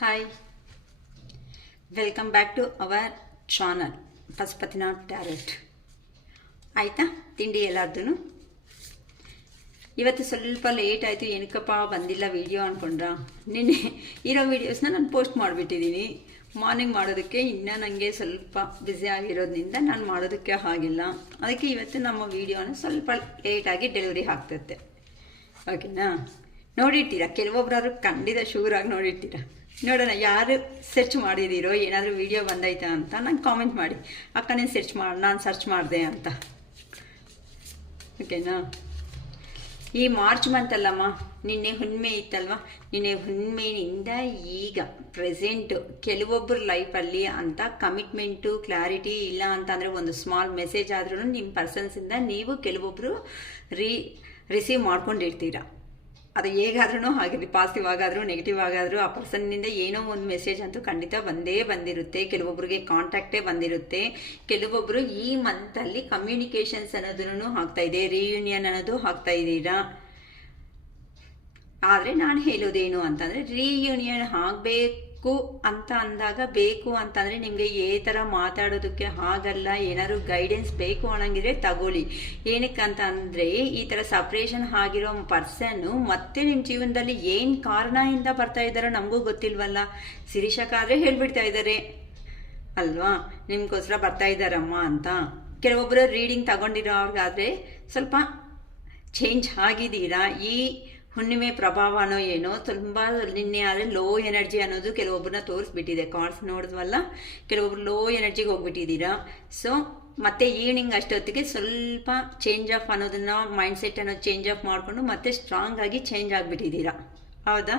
Hi, welcome back to our channel Pashupatinath tarot. ಆಯಿತಾ ತಿಂಡಿ ಎಲ್ಲಾರ್ದು? ಇವತ್ತು ಸ್ವಲ್ಪ ಲೇಟ್ ಆಯಿತು, ಏನಕ್ಕಪ್ಪ ಬಂದಿಲ್ಲ ವಿಡಿಯೋ ಅಂದ್ಕೊಂಡ್ರ. ನಿನ್ನೆ ಇರೋ ವೀಡಿಯೋಸ್ನ ನಾನು ಪೋಸ್ಟ್ ಮಾಡಿಬಿಟ್ಟಿದ್ದೀನಿ. ಮಾರ್ನಿಂಗ್ ಮಾಡೋದಕ್ಕೆ ಇನ್ನೂ ನನಗೆ ಸ್ವಲ್ಪ ಬ್ಯುಸಿ ಆಗಿರೋದ್ರಿಂದ ನಾನು ಮಾಡೋದಕ್ಕೆ ಆಗಿಲ್ಲ. ಅದಕ್ಕೆ ಇವತ್ತು ನಮ್ಮ ವೀಡಿಯೋನ ಸ್ವಲ್ಪ ಲೇಟಾಗಿ ಡೆಲಿವರಿ ಆಗ್ತೈತೆ. ಓಕೆನಾ? ನೋಡಿರ್ತೀರ, ಕೆಲವೊಬ್ಬರಾದ್ರೂ ಖಂಡಿತ ಶೂರಾಗಿ ನೋಡಿರ್ತೀರ. ನೋಡೋಣ ಯಾರು ಸರ್ಚ್ ಮಾಡಿದ್ದೀರೋ, ಏನಾದರೂ ವೀಡಿಯೋ ಬಂದೈತಾ ಅಂತ ನಂಗೆ ಕಾಮೆಂಟ್ ಮಾಡಿ. ಅಕ್ಕ ನೀನು ನಾನು ಸರ್ಚ್ ಮಾಡಿದೆ ಅಂತ. ಓಕೆನಾ? ಈ ಮಾರ್ಚ್ ಮಂತ್ ಅಲ್ಲಮ್ಮ, ನಿನ್ನೆ ಹುಣ್ಣಿಮೆ ಇತ್ತಲ್ವ, ನಿನ್ನೆ ಹುಣ್ಣಿಮೆಯಿಂದ ಈಗ ಪ್ರೆಸೆಂಟು ಕೆಲವೊಬ್ಬರ ಲೈಫಲ್ಲಿ ಅಂತ ಕಮಿಟ್ಮೆಂಟು ಕ್ಲಾರಿಟಿ ಇಲ್ಲ ಅಂತಂದರೆ ಒಂದು ಸ್ಮಾಲ್ ಮೆಸೇಜ್ ಆದ್ರೂ ನಿಮ್ಮ ಪರ್ಸನ್ಸಿಂದ ನೀವು ಕೆಲವೊಬ್ಬರು ರಿಸೀವ್ ಮಾಡ್ಕೊಂಡಿರ್ತೀರ. ಅದು ಹೇಗಾದ್ರೂ ಆಗಿರಲಿ, ಪಾಸಿಟಿವ್ ಆಗಾದರೂ ನೆಗೆಟಿವ್ ಆಗಾದರೂ ಆ ಪರ್ಸನ್ನಿಂದ ಏನೋ ಒಂದು ಮೆಸೇಜ್ ಅಂತೂ ಖಂಡಿತ ಬಂದಿರುತ್ತೆ. ಕೆಲವೊಬ್ಬರಿಗೆ ಕಾಂಟ್ಯಾಕ್ಟೇ ಬಂದಿರುತ್ತೆ. ಕೆಲವೊಬ್ಬರು ಈ ಮಂತಲ್ಲಿ ಕಮ್ಯುನಿಕೇಷನ್ಸ್ ಅನ್ನೋದನ್ನು ಆಗ್ತಾ ಇದೆ, ರಿಯೂನಿಯನ್ ಅನ್ನೋದು ಆಗ್ತಾ ಇದ್ದೀರಾ. ಆದರೆ ನಾನು ಹೇಳೋದೇನು ಅಂತಂದರೆ, ರಿಯೂನಿಯನ್ ಆಗಬೇಕು ಅಂತ ಅಂದಾಗ, ಬೇಕು ಅಂತಂದರೆ ನಿಮಗೆ ಈ ಥರ ಮಾತಾಡೋದಕ್ಕೆ ಆಗಲ್ಲ. ಏನಾದ್ರು ಗೈಡೆನ್ಸ್ ಬೇಕು ಅನ್ನಂಗಿದ್ರೆ ತಗೊಳ್ಳಿ. ಏನಕ್ಕಂತ ಅಂದರೆ, ಈ ಥರ ಸಪ್ರೇಷನ್ ಆಗಿರೋ ಪರ್ಸನ್ನು ಮತ್ತೆ ನಿಮ್ಮ ಜೀವನದಲ್ಲಿ ಏನು ಕಾರಣದಿಂದ ಬರ್ತಾ ಇದ್ದಾರೋ ನಮಗೂ ಗೊತ್ತಿಲ್ವಲ್ಲ. ಶಿರೀಷಕ್ಕಾದರೆ ಹೇಳ್ಬಿಡ್ತಾ ಇದ್ದಾರೆ ಅಲ್ವಾ, ನಿಮ್ಗೋಸ್ಕರ ಬರ್ತಾ ಇದ್ದಾರಮ್ಮ ಅಂತ. ಕೆಲವೊಬ್ಬರು ರೀಡಿಂಗ್ ತಗೊಂಡಿರೋ ಅವ್ರಿಗಾದರೆ ಸ್ವಲ್ಪ ಚೇಂಜ್ ಆಗಿದ್ದೀರಾ. ಈ ಹುಣ್ಣಿಮೆ ಪ್ರಭಾವನೋ ಏನೋ ತುಂಬ ನಿನ್ನೆ ಆದರೆ ಲೋ ಎನರ್ಜಿ ಅನ್ನೋದು ಕೆಲವೊಬ್ಬರನ್ನ ತೋರಿಸ್ಬಿಟ್ಟಿದೆ. ಕಾರ್ಡ್ಸ್ ನೋಡಿದ್ವಲ್ಲ, ಕೆಲವೊಬ್ರು ಲೋ ಎನರ್ಜಿಗೆ ಹೋಗ್ಬಿಟ್ಟಿದ್ದೀರಾ. ಸೊ ಮತ್ತೆ ಈವ್ನಿಂಗ್ ಅಷ್ಟೊತ್ತಿಗೆ ಸ್ವಲ್ಪ ಚೇಂಜ್ ಆಫ್ ಅನ್ನೋದನ್ನ ಮೈಂಡ್ಸೆಟ್ ಅನ್ನೋದು ಚೇಂಜ್ ಆಫ್ ಮಾಡಿಕೊಂಡು ಮತ್ತೆ ಸ್ಟ್ರಾಂಗ್ ಆಗಿ ಚೇಂಜ್ ಆಗಿಬಿಟ್ಟಿದ್ದೀರಾ. ಹೌದಾ?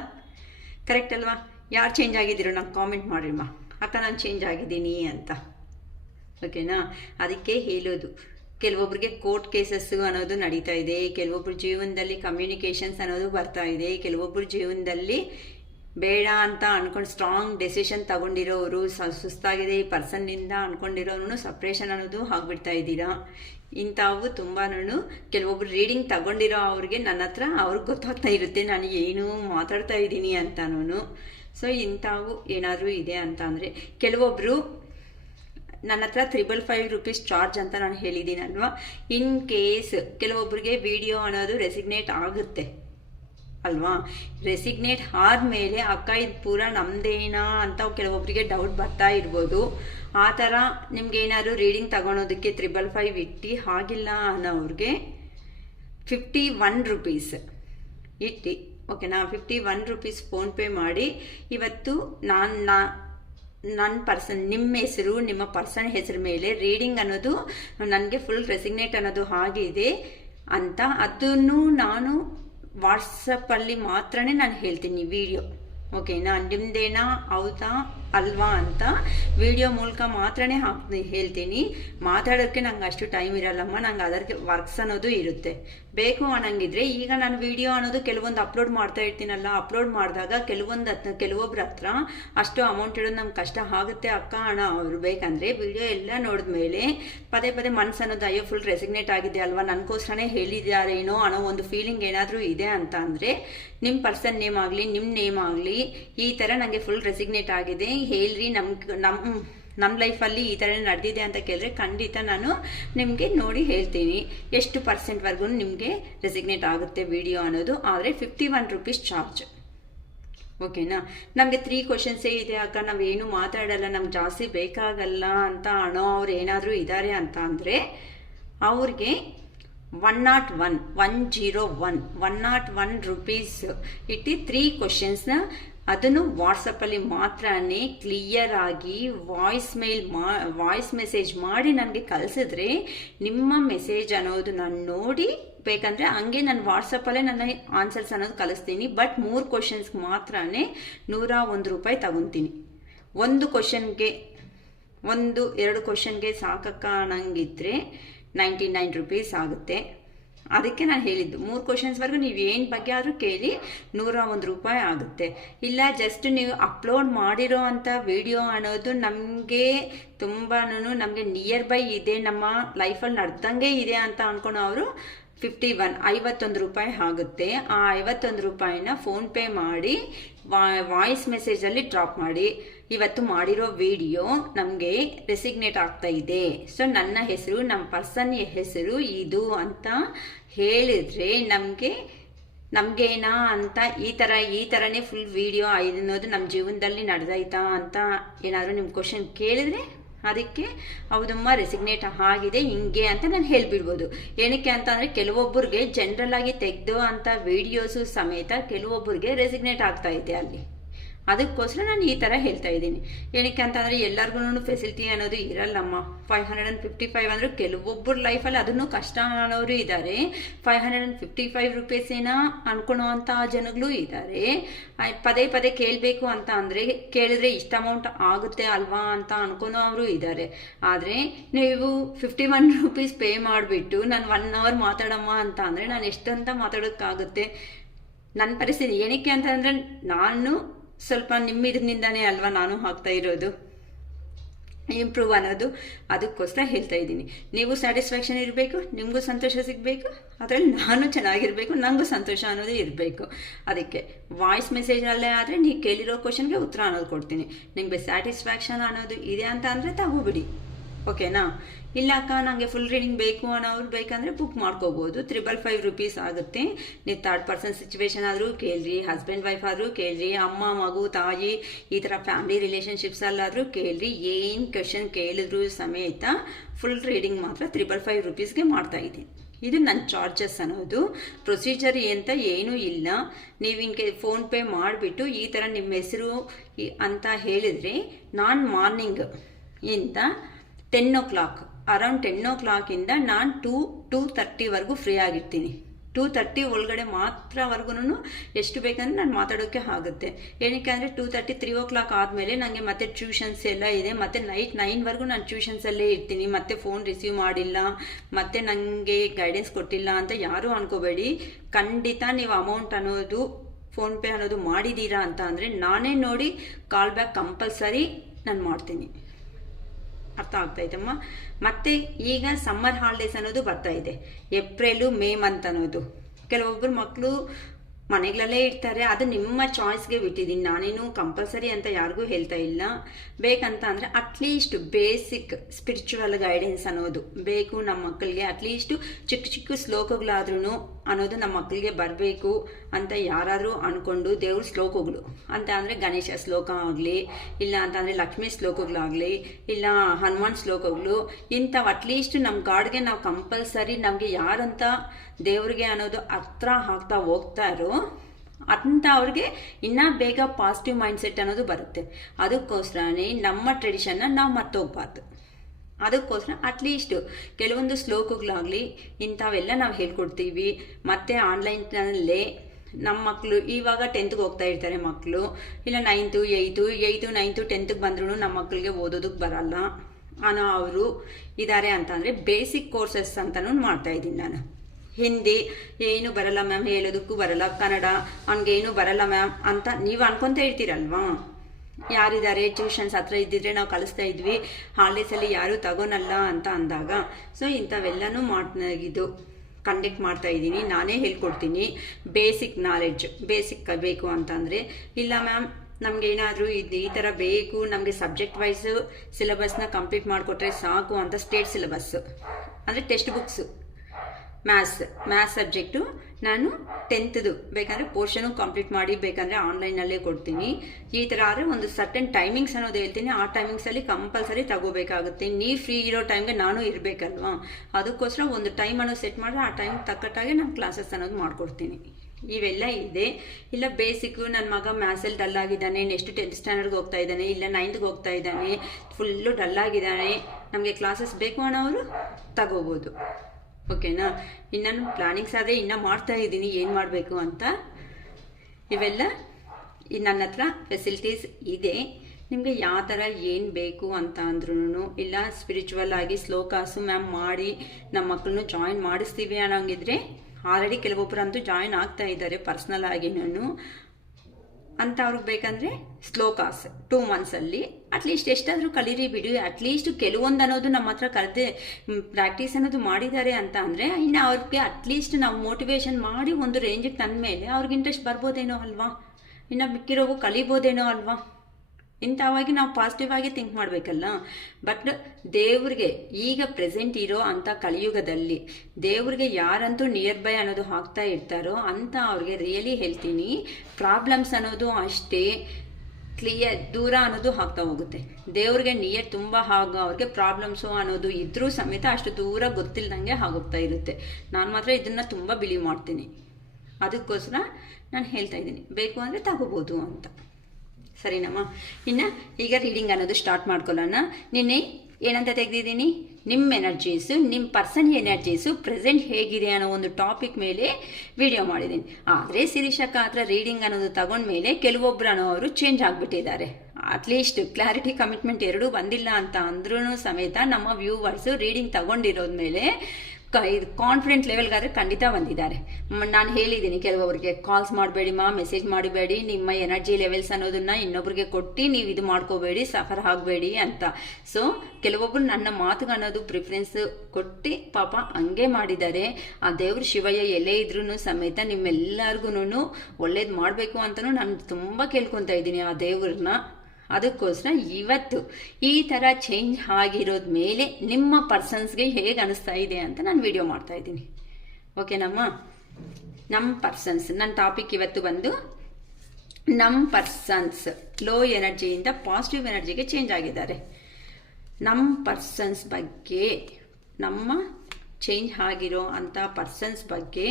ಕರೆಕ್ಟ್ ಅಲ್ವಾ? ಯಾರು ಚೇಂಜ್ ಆಗಿದ್ದೀರೋ ನಂಗೆ ಕಾಮೆಂಟ್ ಮಾಡಿರಮ್ಮ, ಅಕ್ಕ ನಾನು ಚೇಂಜ್ ಆಗಿದ್ದೀನಿ ಅಂತ. ಓಕೆನಾ? ಅದಕ್ಕೆ ಹೇಳೋದು, ಕೆಲವೊಬ್ಬರಿಗೆ ಕೋರ್ಟ್ ಕೇಸಸ್ಸು ಅನ್ನೋದು ನಡೀತಾ ಇದೆ. ಕೆಲವೊಬ್ಬರು ಜೀವನದಲ್ಲಿ ಕಮ್ಯುನಿಕೇಷನ್ಸ್ ಅನ್ನೋದು ಬರ್ತಾ ಇದೆ. ಕೆಲವೊಬ್ಬರು ಜೀವನದಲ್ಲಿ ಬೇಡ ಅಂತ ಅಂದ್ಕೊಂಡು ಸ್ಟ್ರಾಂಗ್ ಡೆಸಿಷನ್ ತಗೊಂಡಿರೋರು, ಸುಸ್ತಾಗಿದೆ ಈ ಪರ್ಸನ್ನಿಂದ ಅಂದ್ಕೊಂಡಿರೋನು ಸಪ್ರೇಷನ್ ಅನ್ನೋದು ಆಗಿಬಿಡ್ತಾ ಇದ್ದೀರಾ. ಇಂಥವು ತುಂಬಾ ಕೆಲವೊಬ್ರು ರೀಡಿಂಗ್ ತಗೊಂಡಿರೋ ಅವ್ರಿಗೆ ನನ್ನ ಹತ್ರ ಅವ್ರಿಗೆ ಗೊತ್ತಾಗ್ತಾ ಇರುತ್ತೆ ನಾನು ಏನು ಮಾತಾಡ್ತಾ ಇದ್ದೀನಿ ಅಂತನೂ. ಸೊ ಇಂಥವು ಏನಾದರೂ ಇದೆ ಅಂತ ಅಂದರೆ, ಕೆಲವೊಬ್ಬರು ನನ್ನ ಹತ್ರ 555 ರೂಪೀಸ್ ಚಾರ್ಜ್ ಅಂತ ನಾನು ಹೇಳಿದ್ದೀನಲ್ವ. ಇನ್ ಕೇಸ್ ಕೆಲವೊಬ್ಬರಿಗೆ ವಿಡಿಯೋ ಅನ್ನೋದು ರೆಸಿಗ್ನೇಟ್ ಆಗುತ್ತೆ ಅಲ್ವಾ. ರೆಸಿಗ್ನೇಟ್ ಆದಮೇಲೆ ಅಕ್ಕ ಇದು ಪೂರ ನಮ್ಮದೇನಾ ಅಂತ ಕೆಲವೊಬ್ಬರಿಗೆ ಡೌಟ್ ಬರ್ತಾ ಇರ್ಬೋದು. ಆ ಥರ ನಿಮ್ಗೆ ಏನಾದ್ರು ರೀಡಿಂಗ್ ತಗೊಳೋದಕ್ಕೆ 555 ಇಟ್ಟು ಆಗಿಲ್ಲ ಅನ್ನೋವ್ರಿಗೆ 51 ರೂಪೀಸ್ ಇಟ್ಟು, ಓಕೆನಾ, 51 ರೂಪೀಸ್ ಫೋನ್ಪೇ ಮಾಡಿ ಇವತ್ತು ನನ್ನ ಪರ್ಸನ್, ನಿಮ್ಮ ಹೆಸರು, ನಿಮ್ಮ ಪರ್ಸನ್ ಹೆಸರು ಮೇಲೆ ರೀಡಿಂಗ್ ಅನ್ನೋದು ನನಗೆ ಫುಲ್ ರೆಸಿಗ್ನೇಟ್ ಅನ್ನೋದು ಆಗಿದೆ ಅಂತ ಅದನ್ನು ನಾನು ವಾಟ್ಸಪ್ಪಲ್ಲಿ ಮಾತ್ರ ನಾನು ಹೇಳ್ತೀನಿ ವಿಡಿಯೋ. ಓಕೆನಾ? ನಿಮ್ಮದೇನಾ ಹೌದಾ ಅಲ್ವಾ ಅಂತ ವಿಡಿಯೋ ಮೂಲಕ ಮಾತ್ರ ಹೇಳ್ತೀನಿ. ಮಾತಾಡೋಕ್ಕೆ ನಂಗೆ ಅಷ್ಟು ಟೈಮ್ ಇರಲ್ಲಮ್ಮ, ನಂಗೆ ಅದಕ್ಕೆ ವರ್ಕ್ಸ್ ಅನ್ನೋದು ಇರುತ್ತೆ. ಬೇಕು ಅನ್ನಂಗಿದ್ರೆ ಈಗ ನಾನು ವಿಡಿಯೋ ಅನ್ನೋದು ಕೆಲವೊಂದು ಅಪ್ಲೋಡ್ ಮಾಡ್ತಾ ಇರ್ತೀನಲ್ಲ, ಅಪ್ಲೋಡ್ ಮಾಡಿದಾಗ ಕೆಲವೊಬ್ರ ಹತ್ರ ಅಷ್ಟು ಅಮೌಂಟ್ ಇಡೋದು ನಮ್ಗೆ ಕಷ್ಟ ಆಗುತ್ತೆ ಅಕ್ಕ ಹಣ. ಅವ್ರು ಬೇಕಂದರೆ ವಿಡಿಯೋ ಎಲ್ಲ ನೋಡಿದ್ಮೇಲೆ ಪದೇ ಮನಸ್ಸು ಅನ್ನೋದು ಅಯ್ಯೋ ಫುಲ್ ರೆಸಿಗ್ನೇಟ್ ಆಗಿದೆ ಅಲ್ವಾ, ನನಗೋಸ್ಕರನೇ ಹೇಳಿದ್ದಾರೇನೋ ಅನ್ನೋ ಒಂದು ಫೀಲಿಂಗ್ ಏನಾದರೂ ಇದೆ ಅಂತ ಅಂದರೆ, ನಿಮ್ಮ ಪರ್ಸನ್ ನೇಮ್ ಆಗಲಿ, ನಿಮ್ಮ ನೇಮ್ ಆಗಲಿ, ಈ ಥರ ನನಗೆ ಫುಲ್ ರೆಸಿಗ್ನೇಟ್ ಆಗಿದೆ ಹೇಳ್ರಿ, ನಮ್ಮ ಲೈಫಲ್ಲಿ ಈ ಥರ ನಡೆದಿದೆ ಅಂತ ಕೇಳಿದ್ರೆ ಖಂಡಿತ ನಾನು ನಿಮಗೆ ನೋಡಿ ಹೇಳ್ತೀನಿ ಎಷ್ಟು ಪರ್ಸೆಂಟ್ವರೆಗೂ ನಿಮಗೆ ರೆಸಿಗ್ನೇಟ್ ಆಗುತ್ತೆ ವಿಡಿಯೋ ಅನ್ನೋದು. ಆದರೆ 51 ರೂಪೀಸ್ ಚಾರ್ಜ್. ಓಕೆನಾ? ನಮಗೆ 3 ಕ್ವಶನ್ಸೇ ಇದೆ ಅಕ್ಕ, ನಾವೇನು ಮಾತಾಡಲ್ಲ, ನಮ್ಗೆ ಜಾಸ್ತಿ ಬೇಕಾಗಲ್ಲ ಅಂತ ಅನ್ನೋ ಅವ್ರು ಏನಾದರೂ ಇದ್ದಾರೆ ಅಂತ ಅಂದರೆ ಅವ್ರಿಗೆ 101 ರೂಪೀಸ್ ಇಟ್ಟು 3 ಕ್ವಶನ್ಸ್ನ ಅದನ್ನು ವಾಟ್ಸಪ್ಪಲ್ಲಿ ಮಾತ್ರನೇ ಕ್ಲಿಯರ್ ಆಗಿ ವಾಯ್ಸ್ ಮೆಸೇಜ್ ಮಾಡಿ ನನಗೆ ಕಳಿಸಿದ್ರೆ ನಿಮ್ಮ ಮೆಸೇಜ್ ಅನ್ನೋದು ನಾನು ನೋಡಿ ಬೇಕಂದರೆ ಹಂಗೆ ನಾನು ವಾಟ್ಸಪ್ಪಲ್ಲೇ ನನ್ನ ಆನ್ಸರ್ಸ್ ಅನ್ನೋದು ಕಳಿಸ್ತೀನಿ. ಬಟ್ 3 ಕ್ವಶನ್ಸ್ಗೆ ಮಾತ್ರನೇ 101 ರೂಪಾಯಿ ತಗೊತೀನಿ. 1 ಕ್ವಶನ್ಗೆ 2 ಕ್ವಶನ್ಗೆ ಸಾಕಕ್ಕ ಅನ್ನಂಗಿದ್ರೆ 99 ರೂಪೀಸ್ ಆಗುತ್ತೆ. ಅದಕ್ಕೆ ನಾನು ಹೇಳಿದ್ದು 3 ಕ್ವಶನ್ಸ್ವರೆಗೂ ನೀವು ಏನು ಬಗ್ಗೆ ಆದರೂ ಕೇಳಿ 101 ರೂಪಾಯಿ ಆಗುತ್ತೆ. ಇಲ್ಲ ಜಸ್ಟ್ ನೀವು ಅಪ್ಲೋಡ್ ಮಾಡಿರೋ ಅಂಥ ವಿಡಿಯೋ ಅನ್ನೋದು ನಮಗೆ ತುಂಬಾ ನಮಗೆ ನಿಯರ್ ಬೈ ಇದೆ, ನಮ್ಮ ಲೈಫಲ್ಲಿ ನಡೆದಂಗೆ ಇದೆ ಅಂತ ಅಂದ್ಕೊಂಡು ಅವರು 51 ರೂಪಾಯಿ ಆಗುತ್ತೆ. ಆ 51 ರೂಪಾಯಿನ ಫೋನ್ಪೇ ಮಾಡಿ ವಾಯ್ಸ್ ಮೆಸೇಜಲ್ಲಿ ಡ್ರಾಪ್ ಮಾಡಿ. ಇವತ್ತು ಮಾಡಿರೋ ವಿಡಿಯೋ ನಮಗೆ ರೆಸಿಗ್ನೇಟ್ ಆಗ್ತಾ ಇದೆ, ಸೊ ನನ್ನ ಹೆಸರು, ನಮ್ಮ ಪರ್ಸನ್ ಹೆಸರು ಇದು ಅಂತ ಹೇಳಿದ್ರೆ ನಮಗೇನಾ ಅಂತ ಈ ಥರನೇ ಫುಲ್ ವಿಡಿಯೋ ಅನ್ನೋದು ನಮ್ಮ ಜೀವನದಲ್ಲಿ ನಡೆದೈತಾ ಅಂತ ಏನಾದರೂ ನಿಮ್ಮ ಕ್ವಶನ್ ಕೇಳಿದ್ರೆ ಅದಕ್ಕೆ ಹೌದಮ್ಮ ರೆಸಿಗ್ನೇಟ್ ಆಗಿದೆ ಹಿಂಗೆ ಅಂತ ನಾನು ಹೇಳ್ಬಿಡ್ಬೋದು. ಏನಕ್ಕೆ ಅಂತ ಅಂದರೆ ಕೆಲವೊಬ್ಬರಿಗೆ ಜನರಲ್ ಆಗಿ ತೆಗೆದು ಅಂತ ವಿಡಿಯೋಸು ಸಮೇತ ಕೆಲವೊಬ್ಬರಿಗೆ ರೆಸಿಗ್ನೇಟ್ ಆಗ್ತಾ ಇದೆ ಅಲ್ಲಿ. ಅದಕ್ಕೋಸ್ಕರ ನಾನು ಈ ಥರ ಹೇಳ್ತಾ ಇದ್ದೀನಿ. ಏನಕ್ಕೆ ಅಂತಂದರೆ ಎಲ್ಲರಿಗೂ ಫೆಸಿಲಿಟಿ ಅನ್ನೋದು ಇರಲ್ಲಮ್ಮ. 555 ಅಂದರೆ ಕೆಲವೊಬ್ಬರ ಲೈಫಲ್ಲಿ ಅದನ್ನು ಕಷ್ಟ ಅನ್ನೋರು ಇದ್ದಾರೆ. 555 ರೂಪೀಸೇನ ಅನ್ಕೊಳೋ ಅಂಥ ಜನಗಳು ಇದ್ದಾರೆ. ಪದೇ ಪದೇ ಕೇಳಬೇಕು ಅಂತ ಅಂದರೆ ಕೇಳಿದ್ರೆ ಇಷ್ಟು ಅಮೌಂಟ್ ಆಗುತ್ತೆ ಅಲ್ವಾ ಅಂತ ಅನ್ಕೊಳೋರು ಇದ್ದಾರೆ. ಆದರೆ ನೀವು 51 ರೂಪೀಸ್ ಪೇ ಮಾಡಿಬಿಟ್ಟು ನಾನು 1 ಅವರ್ ಮಾತಾಡಮ್ಮ ಅಂತ ಅಂದರೆ ನಾನು ಎಷ್ಟಂತ ಮಾತಾಡೋಕ್ಕಾಗುತ್ತೆ? ನನ್ನ ಪರಿಸ್ಥಿತಿ ಏನಕ್ಕೆ ಅಂತಂದರೆ ನಾನು ಸ್ವಲ್ಪ ನಿಮ್ಮಿದ್ರಿಂದಾನೇ ಅಲ್ವಾ ನಾನು ಆಗ್ತಾ ಇರೋದು ಇಂಪ್ರೂವ್ ಅನ್ನೋದು. ಅದಕ್ಕೋಸ್ಕರ ಹೇಳ್ತಾ ಇದ್ದೀನಿ. ನೀವು ಸ್ಯಾಟಿಸ್ಫ್ಯಾಕ್ಷನ್ ಇರಬೇಕು, ನಿಮಗೂ ಸಂತೋಷ ಸಿಗಬೇಕು, ಅದರಲ್ಲಿ ನಾನು ಚೆನ್ನಾಗಿರಬೇಕು, ನನಗೂ ಸಂತೋಷ ಅನ್ನೋದು ಇರಬೇಕು. ಅದಕ್ಕೆ ವಾಯ್ಸ್ ಮೆಸೇಜಲ್ಲೇ ಆದರೆ ನೀವು ಕೇಳಿರೋ ಕ್ವಶನ್ಗೆ ಉತ್ತರ ಅನ್ನೋದು ಕೊಡ್ತೀನಿ. ನಿಮಗೆ ಸ್ಯಾಟಿಸ್ಫ್ಯಾಕ್ಷನ್ ಅನ್ನೋದು ಇದೆ ಅಂತ ಅಂದರೆ ತಗೋಬಿಡಿ, ಓಕೆನಾ? ಇಲ್ಲ ಅಕ್ಕ ನನಗೆ ಫುಲ್ ರೀಡಿಂಗ್ ಬೇಕು ಅನ್ನೋರು ಬೇಕಂದರೆ ಬುಕ್ ಮಾಡ್ಕೋಬೋದು. 555 ರೂಪೀಸ್ ಆಗುತ್ತೆ. ನೀವು 3rd ಪರ್ಸನ್ ಸಿಚುವೇಶನ್ ಆದರೂ ಕೇಳ್ರಿ, ಹಸ್ಬೆಂಡ್ ವೈಫ್ ಆದರೂ ಕೇಳ್ರಿ, ಅಮ್ಮ ಮಗು ತಾಯಿ ಈ ಥರ ಫ್ಯಾಮಿಲಿ ರಿಲೇಷನ್ಶಿಪ್ಸಲ್ಲಾದರೂ ಕೇಳ್ರಿ. ಏನು ಕ್ವೆಶನ್ ಕೇಳಿದ್ರು ಸಮೇತ ಫುಲ್ ರೀಡಿಂಗ್ ಮಾತ್ರ 555 ರೂಪೀಸ್ಗೆ ಮಾಡ್ತಾಯಿದ್ದೀನಿ. ಇದು ನನ್ನ ಚಾರ್ಜಸ್ ಅನ್ನೋದು. ಪ್ರೊಸೀಜರ್ ಅಂತ ಏನೂ ಇಲ್ಲ. ನೀವು ಹಿಂಗೆ ಫೋನ್ಪೇ ಮಾಡಿಬಿಟ್ಟು ಈ ಥರ ನಿಮ್ಮ ಹೆಸರು ಅಂತ ಹೇಳಿದರೆ ನಾನು ಮಾರ್ನಿಂಗ್ ಇಂದ 10 o'clock ಅರೌಂಡ್ 10 o'clock ನಾನು 2:30ವರೆಗೂ ಫ್ರೀ ಆಗಿರ್ತೀನಿ. 2:30 ಒಳಗಡೆ ಮಾತ್ರವರೆಗೂ ಎಷ್ಟು ಬೇಕಂದ್ರೆ ನಾನು ಮಾತಾಡೋಕ್ಕೆ ಆಗುತ್ತೆ. ಏನಕ್ಕೆ ಅಂದರೆ 2:30 3 o'clock ಆದಮೇಲೆ ನನಗೆ ಮತ್ತೆ ಟ್ಯೂಷನ್ಸ್ ಎಲ್ಲ ಇದೆ. ಮತ್ತು ನೈಟ್ 9ವರೆಗೂ ನಾನು ಟ್ಯೂಷನ್ಸಲ್ಲೇ ಇರ್ತೀನಿ. ಮತ್ತೆ ಫೋನ್ ರಿಸೀವ್ ಮಾಡಿಲ್ಲ, ಮತ್ತು ನನಗೆ ಗೈಡೆನ್ಸ್ ಕೊಟ್ಟಿಲ್ಲ ಅಂತ ಯಾರೂ ಅನ್ಕೋಬೇಡಿ. ಖಂಡಿತ ನೀವು ಅಮೌಂಟ್ ಅನ್ನೋದು ಫೋನ್ಪೇ ಅನ್ನೋದು ಮಾಡಿದ್ದೀರಾ ಅಂತ ಅಂದರೆ ನಾನೇ ನೋಡಿ ಕಾಲ್ ಬ್ಯಾಕ್ ಕಂಪಲ್ಸರಿ ನಾನು ಮಾಡ್ತೀನಿ. ಅರ್ಥ ಆಗ್ತಾಯಿತ್ತಮ್ಮ? ಮತ್ತು ಈಗ ಸಮ್ಮರ್ ಹಾಲಿಡೇಸ್ ಅನ್ನೋದು ಬರ್ತಾ ಇದೆ. ಏಪ್ರಿಲು ಮೇ ಮಂತ್ ಅನ್ನೋದು. ಕೆಲವೊಬ್ಬರು ಮಕ್ಕಳು ಮನೆಗಳಲ್ಲೇ ಇರ್ತಾರೆ. ಅದು ನಿಮ್ಮ ಚಾಯ್ಸ್ಗೆ ಬಿಟ್ಟಿದ್ದೀನಿ. ನಾನೇನು ಕಂಪಲ್ಸರಿ ಅಂತ ಯಾರಿಗೂ ಹೇಳ್ತಾ ಇಲ್ಲ. ಬೇಕಂತ ಅಂದರೆ ಅಟ್ಲೀಸ್ಟ್ ಬೇಸಿಕ್ ಸ್ಪಿರಿಚುವಲ್ ಗೈಡೆನ್ಸ್ ಅನ್ನೋದು ಬೇಕು ನಮ್ಮ ಮಕ್ಕಳಿಗೆ. ಅಟ್ಲೀಸ್ಟು ಚಿಕ್ಕ ಚಿಕ್ಕ ಶ್ಲೋಕಗಳಾದ್ರೂ ಅನ್ನೋದು ನಮ್ಮ ಮಕ್ಕಳಿಗೆ ಬರಬೇಕು ಅಂತ ಯಾರಾದರೂ ಅಂದ್ಕೊಂಡು ದೇವ್ರ ಶ್ಲೋಕಗಳು ಅಂತ ಅಂದರೆ ಗಣೇಶ ಶ್ಲೋಕ ಆಗಲಿ, ಇಲ್ಲ ಅಂತಂದರೆ ಲಕ್ಷ್ಮೀ ಶ್ಲೋಕಗಳಾಗಲಿ, ಇಲ್ಲ ಹನುಮಾನ್ ಶ್ಲೋಕಗಳು, ಇಂಥವು ಅಟ್ಲೀಸ್ಟ್ ನಮ್ಮ ಗಾಡ್ಗೆ ನಾವು ಕಂಪಲ್ಸರಿ ನಮಗೆ ಯಾರಂತ ದೇವ್ರಿಗೆ ಅನ್ನೋದು ಹತ್ರ ಆಗ್ತಾ ಹೋಗ್ತಾರೋ ಅಂತ ಅವ್ರಿಗೆ ಇನ್ನೂ ಬೇಗ ಪಾಸಿಟಿವ್ ಮೈಂಡ್ಸೆಟ್ ಅನ್ನೋದು ಬರುತ್ತೆ. ಅದಕ್ಕೋಸ್ಕರನೇ ನಮ್ಮ ಟ್ರೆಡಿಷನ್ನ ನಾವು ಮರ್ತೋಗ್ಬಾರ್ದು. ಅದಕ್ಕೋಸ್ಕರ ಅಟ್ಲೀಸ್ಟು ಕೆಲವೊಂದು ಶ್ಲೋಕಗಳಾಗಲಿ ಇಂಥವೆಲ್ಲ ನಾವು ಹೇಳ್ಕೊಡ್ತೀವಿ. ಮತ್ತು ಆನ್ಲೈನ್ನಲ್ಲೇ ನಮ್ಮ ಮಕ್ಕಳು ಇವಾಗ 10th ಹೋಗ್ತಾ ಇರ್ತಾರೆ ಮಕ್ಕಳು, ಇಲ್ಲ 9th 8th 9th 10th ಬಂದ್ರೂ ನಮ್ಮ ಮಕ್ಕಳಿಗೆ ಓದೋದಕ್ಕೆ ಬರಲ್ಲ ಅನ್ನೋ ಅವರು ಇದ್ದಾರೆ ಅಂತಂದರೆ ಬೇಸಿಕ್ ಕೋರ್ಸಸ್ ಅಂತಲೂ ಮಾಡ್ತಾಯಿದ್ದೀನಿ ನಾನು. ಹಿಂದಿ ಏನು ಬರಲ್ಲ ಮ್ಯಾಮ್, ಹೇಳೋದಕ್ಕೂ ಬರಲ್ಲ, ಕನ್ನಡ ಅವ್ನಿಗೇನು ಬರಲ್ಲ ಮ್ಯಾಮ್ ಅಂತ ನೀವು ಅನ್ಕೊತಾ ಇರ್ತೀರಲ್ವಾ. ಯಾರಿದ್ದಾರೆ ಟ್ಯೂಷನ್ಸ್ ಹತ್ರ ಇದ್ದಿದ್ರೆ ನಾವು ಕಲಿಸ್ತಾ ಇದ್ವಿ, ಹಾಲಿಡೇಸಲ್ಲಿ ಯಾರೂ ತಗೋನಲ್ಲ ಅಂತ ಅಂದಾಗ ಸೊ ಇಂಥವೆಲ್ಲನೂ ಇದು ಕಂಡಕ್ಟ್ ಮಾಡ್ತಾ ಇದ್ದೀನಿ. ನಾನೇ ಹೇಳ್ಕೊಡ್ತೀನಿ. ಬೇಸಿಕ್ ನಾಲೆಡ್ಜ್ ಬೇಸಿಕ್ ಬೇಕು ಅಂತಂದರೆ, ಇಲ್ಲ ಮ್ಯಾಮ್ ನಮಗೇನಾದರೂ ಈ ಥರ ಬೇಕು, ನಮಗೆ ಸಬ್ಜೆಕ್ಟ್ ವೈಸು ಸಿಲೆಬಸ್ನ ಕಂಪ್ಲೀಟ್ ಮಾಡಿಕೊಟ್ರೆ ಸಾಕು ಅಂತ ಸ್ಟೇಟ್ ಸಿಲೆಬಸ್ಸು ಅಂದರೆ ಟೆಕ್ಸ್ಟ್ ಬುಕ್ಸು ಮ್ಯಾಥ್ಸ್ ಸಬ್ಜೆಕ್ಟು ನಾನು 10th ಬೇಕಂದರೆ ಪೋರ್ಷನು ಕಂಪ್ಲೀಟ್ ಮಾಡಿ ಬೇಕಂದರೆ ಆನ್ಲೈನಲ್ಲೇ ಕೊಡ್ತೀನಿ. ಈ ಥರ ಆದರೆ ಒಂದು ಸರ್ಟನ್ ಟೈಮಿಂಗ್ಸ್ ಅನ್ನೋದು ಹೇಳ್ತೀನಿ. ಆ ಟೈಮಿಂಗ್ಸಲ್ಲಿ ಕಂಪಲ್ಸರಿ ತಗೋಬೇಕಾಗುತ್ತೆ. ನೀವು ಫ್ರೀ ಇರೋ ಟೈಮ್ಗೆ ನಾನು ಇರಬೇಕಲ್ವಾ. ಅದಕ್ಕೋಸ್ಕರ ಒಂದು ಟೈಮ್ ಅನ್ನೋದು ಸೆಟ್ ಮಾಡಿದ್ರೆ ಆ ಟೈಮ್ ತಕ್ಕಟ್ಟಾಗೆ ನಾನು ಕ್ಲಾಸಸ್ ಅನ್ನೋದು ಮಾಡಿಕೊಡ್ತೀನಿ. ಇವೆಲ್ಲ ಇದೆ. ಇಲ್ಲ ಬೇಸಿಕ್ಕು ನನ್ನ ಮಗ ಮ್ಯಾಥ್ಸಲ್ಲಿ ಡಲ್ಲಾಗಿದ್ದಾನೆ, ನೆಕ್ಸ್ಟ್ 10th ಸ್ಟ್ಯಾಂಡರ್ಡ್ಗೆ ಹೋಗ್ತಾ ಇದ್ದಾನೆ, ಇಲ್ಲ 9th ಹೋಗ್ತಾ ಇದ್ದಾನೆ, ಫುಲ್ಲು ಡಲ್ಲಾಗಿದ್ದಾನೆ, ನಮಗೆ ಕ್ಲಾಸಸ್ ಬೇಕು ಅನ್ನೋರು ತಗೋಬೋದು. ಓಕೆನಾ? ಇನ್ನೂ ಪ್ಲಾನಿಂಗ್ಸ್ ಆದರೆ ಇನ್ನೂ ಮಾಡ್ತಾ ಇದ್ದೀನಿ ಏನು ಮಾಡಬೇಕು ಅಂತ. ಇವೆಲ್ಲ ನನ್ನ ಹತ್ರ ಫೆಸಿಲಿಟೀಸ್ ಇದೆ. ನಿಮಗೆ ಯಾವ ಥರ ಏನು ಬೇಕು ಅಂತ ಅಂದ್ರೂ, ಇಲ್ಲ ಸ್ಪಿರಿಚುವಲ್ ಆಗಿ ಶ್ಲೋಕಾಸು ಮ್ಯಾಮ್ ಮಾಡಿ ನಮ್ಮ ಮಕ್ಕಳನ್ನು ಜಾಯಿನ್ ಮಾಡಿಸ್ತೀವಿ ಅನ್ನೋಂಗಿದ್ರೆ ಆಲ್ರೆಡಿ ಕೆಲವೊಬ್ಬರಂತೂ ಜಾಯಿನ್ ಆಗ್ತಾ ಇದ್ದಾರೆ ಪರ್ಸ್ನಲ್ ಆಗಿ. ನಾನು ಅಂತ ಅವ್ರಿಗೆ ಬೇಕಂದರೆ ಸ್ಲೋ ಕ್ಲಾಸ್ 2 ಮಂತ್ಸಲ್ಲಿ ಅಟ್ಲೀಸ್ಟ್ ಎಷ್ಟಾದರೂ ಕಲೀರಿ ಬಿಡಿ. ಅಟ್ಲೀಸ್ಟ್ ಕೆಲವೊಂದು ಅನ್ನೋದು ನಮ್ಮ ಹತ್ರ ಕಲಿತೆ ಪ್ರಾಕ್ಟೀಸ್ ಅನ್ನೋದು ಮಾಡಿದ್ದಾರೆ ಅಂತ ಅಂದರೆ ಇನ್ನು ಅವ್ರಿಗೆ ಅಟ್ಲೀಸ್ಟ್ ನಾವು ಮೋಟಿವೇಶನ್ ಮಾಡಿ ಒಂದು ರೇಂಜಿಗೆ ತಂದ ಮೇಲೆ ಅವ್ರಿಗೆ ಇಂಟ್ರೆಸ್ಟ್ ಬರ್ಬೋದೇನೋ ಅಲ್ವಾ, ಇನ್ನು ಮಿಕ್ಕಿರೋವು ಕಲಿಬೋದೇನೋ ಅಲ್ವಾ. ಇಂಥವಾಗಿ ನಾವು ಪಾಸಿಟಿವ್ ಆಗಿ ಥಿಂಕ್ ಮಾಡಬೇಕಲ್ಲ. ಬಟ್ ದೇವ್ರಿಗೆ ಈಗ ಪ್ರೆಸೆಂಟ್ ಇರೋ ಅಂಥ ಕಲಿಯುಗದಲ್ಲಿ ದೇವ್ರಿಗೆ ಯಾರಂತೂ ನಿಯರ್ ಬೈ ಅನ್ನೋದು ಹಾಕ್ತಾ ಇರ್ತಾರೋ ಅಂತ ಅವ್ರಿಗೆ ರಿಯಲಿ ಹೇಳ್ತೀನಿ, ಪ್ರಾಬ್ಲಮ್ಸ್ ಅನ್ನೋದು ಅಷ್ಟೇ ಕ್ಲಿಯರ್ ದೂರ ಅನ್ನೋದು ಆಗ್ತಾ ಹೋಗುತ್ತೆ. ದೇವ್ರಿಗೆ ನಿಯರ್ ತುಂಬ ಅವ್ರಿಗೆ ಪ್ರಾಬ್ಲಮ್ಸು ಅನ್ನೋದು ಇದ್ರೂ ಸಮೇತ ಅಷ್ಟು ದೂರ ಗೊತ್ತಿಲ್ಲದಂಗೆ ಆಗೋಗ್ತಾ ಇರುತ್ತೆ. ನಾನು ಮಾತ್ರ ಇದನ್ನು ತುಂಬ ಬಿಲೀವ್ ಮಾಡ್ತೀನಿ. ಅದಕ್ಕೋಸ್ಕರ ನಾನು ಹೇಳ್ತಾ ಇದ್ದೀನಿ, ಬೇಕು ಅಂದರೆ ತಗೋಬೋದು ಅಂತ. ಸರಿನಮ್ಮ. ಇನ್ನು ಈಗ ರೀಡಿಂಗ್ ಅನ್ನೋದು ಸ್ಟಾರ್ಟ್ ಮಾಡ್ಕೊಳ್ಳೋಣ. ನಿನ್ನೆ ಏನಂತ ತೆಗೆದಿದ್ದೀನಿ, ನಿಮ್ಮ ಎನರ್ಜೀಸು, ನಿಮ್ಮ ಪರ್ಸನ್ ಎನರ್ಜೀಸು ಪ್ರೆಸೆಂಟ್ ಹೇಗಿದೆ ಅನ್ನೋ ಒಂದು ಟಾಪಿಕ್ ಮೇಲೆ ವಿಡಿಯೋ ಮಾಡಿದ್ದೀನಿ. ಆದರೆ ಶಿರೀಷಕ್ಕ ಹತ್ರ ರೀಡಿಂಗ್ ಅನ್ನೋದು ತಗೊಂಡ್ಮೇಲೆ ಕೆಲವೊಬ್ಬರು ಅನ್ನೋರು ಚೇಂಜ್ ಆಗಿಬಿಟ್ಟಿದ್ದಾರೆ. ಅಟ್ಲೀಸ್ಟ್ ಕ್ಲಾರಿಟಿ ಕಮಿಟ್ಮೆಂಟ್ ಎರಡೂ ಬಂದಿಲ್ಲ ಅಂತ ಅಂದ್ರೂ ಸಮೇತ ನಮ್ಮ ವ್ಯೂವರ್ಸು ರೀಡಿಂಗ್ ತಗೊಂಡಿರೋದ್ಮೇಲೆ ಇದು ಕಾನ್ಫಿಡೆಂಟ್ ಲೆವೆಲ್ಗಾದರೆ ಖಂಡಿತ ಬಂದಿದ್ದಾರೆ. ನಾನು ಹೇಳಿದ್ದೀನಿ ಕೆಲವೊಬ್ಬರಿಗೆ, ಕಾಲ್ಸ್ ಮಾಡಬೇಡಿ ಮೆಸೇಜ್ ಮಾಡಬೇಡಿ, ನಿಮ್ಮ ಎನರ್ಜಿ ಲೆವೆಲ್ಸ್ ಅನ್ನೋದನ್ನ ಇನ್ನೊಬ್ರಿಗೆ ಕೊಟ್ಟು ನೀವು ಇದು ಮಾಡ್ಕೋಬೇಡಿ, ಸಫರ್ ಆಗಬೇಡಿ ಅಂತ. ಸೊ ಕೆಲವೊಬ್ಬರು ನನ್ನ ಮಾತುಗೆ ಅನ್ನೋದು ಪ್ರಿಫರೆನ್ಸ್ ಕೊಟ್ಟು ಪಾಪ ಹಂಗೆ ಮಾಡಿದ್ದಾರೆ. ಆ ದೇವ್ರ ಶಿವಯ್ಯ ಎಲ್ಲೇ ಇದ್ರೂ ಸಮೇತ ನಿಮ್ಮೆಲ್ಲರಿಗೂ ಒಳ್ಳೇದು ಮಾಡಬೇಕು ಅಂತಲೂ ನಾನು ತುಂಬ ಕೇಳ್ಕೊತಾ ಇದ್ದೀನಿ ಆ ದೇವ್ರನ್ನ. ಅದಕ್ಕೋಸ್ಕರ ಇವತ್ತು ಈ ಥರ ಚೇಂಜ್ ಆಗಿರೋದ ಮೇಲೆ ನಿಮ್ಮ ಪರ್ಸನ್ಸ್ಗೆ ಹೇಗೆ ಅನಿಸ್ತಾ ಇದೆ ಅಂತ ನಾನು ವಿಡಿಯೋ ಮಾಡ್ತಾ ಇದ್ದೀನಿ. ಓಕೆನಮ್ಮ. ನಮ್ಮ ಪರ್ಸನ್ಸ್ ನನ್ನ ಟಾಪಿಕ್ ಇವತ್ತು ಬಂದು ನಮ್ಮ ಪರ್ಸನ್ಸ್ ಲೋ ಎನರ್ಜಿಯಿಂದ ಪಾಸಿಟಿವ್ ಎನರ್ಜಿಗೆ ಚೇಂಜ್ ಆಗಿದ್ದಾರೆ. ನಮ್ಮ ಪರ್ಸನ್ಸ್ ಬಗ್ಗೆ, ನಮ್ಮ ಚೇಂಜ್ ಆಗಿರೋ ಅಂಥ ಪರ್ಸನ್ಸ್ ಬಗ್ಗೆ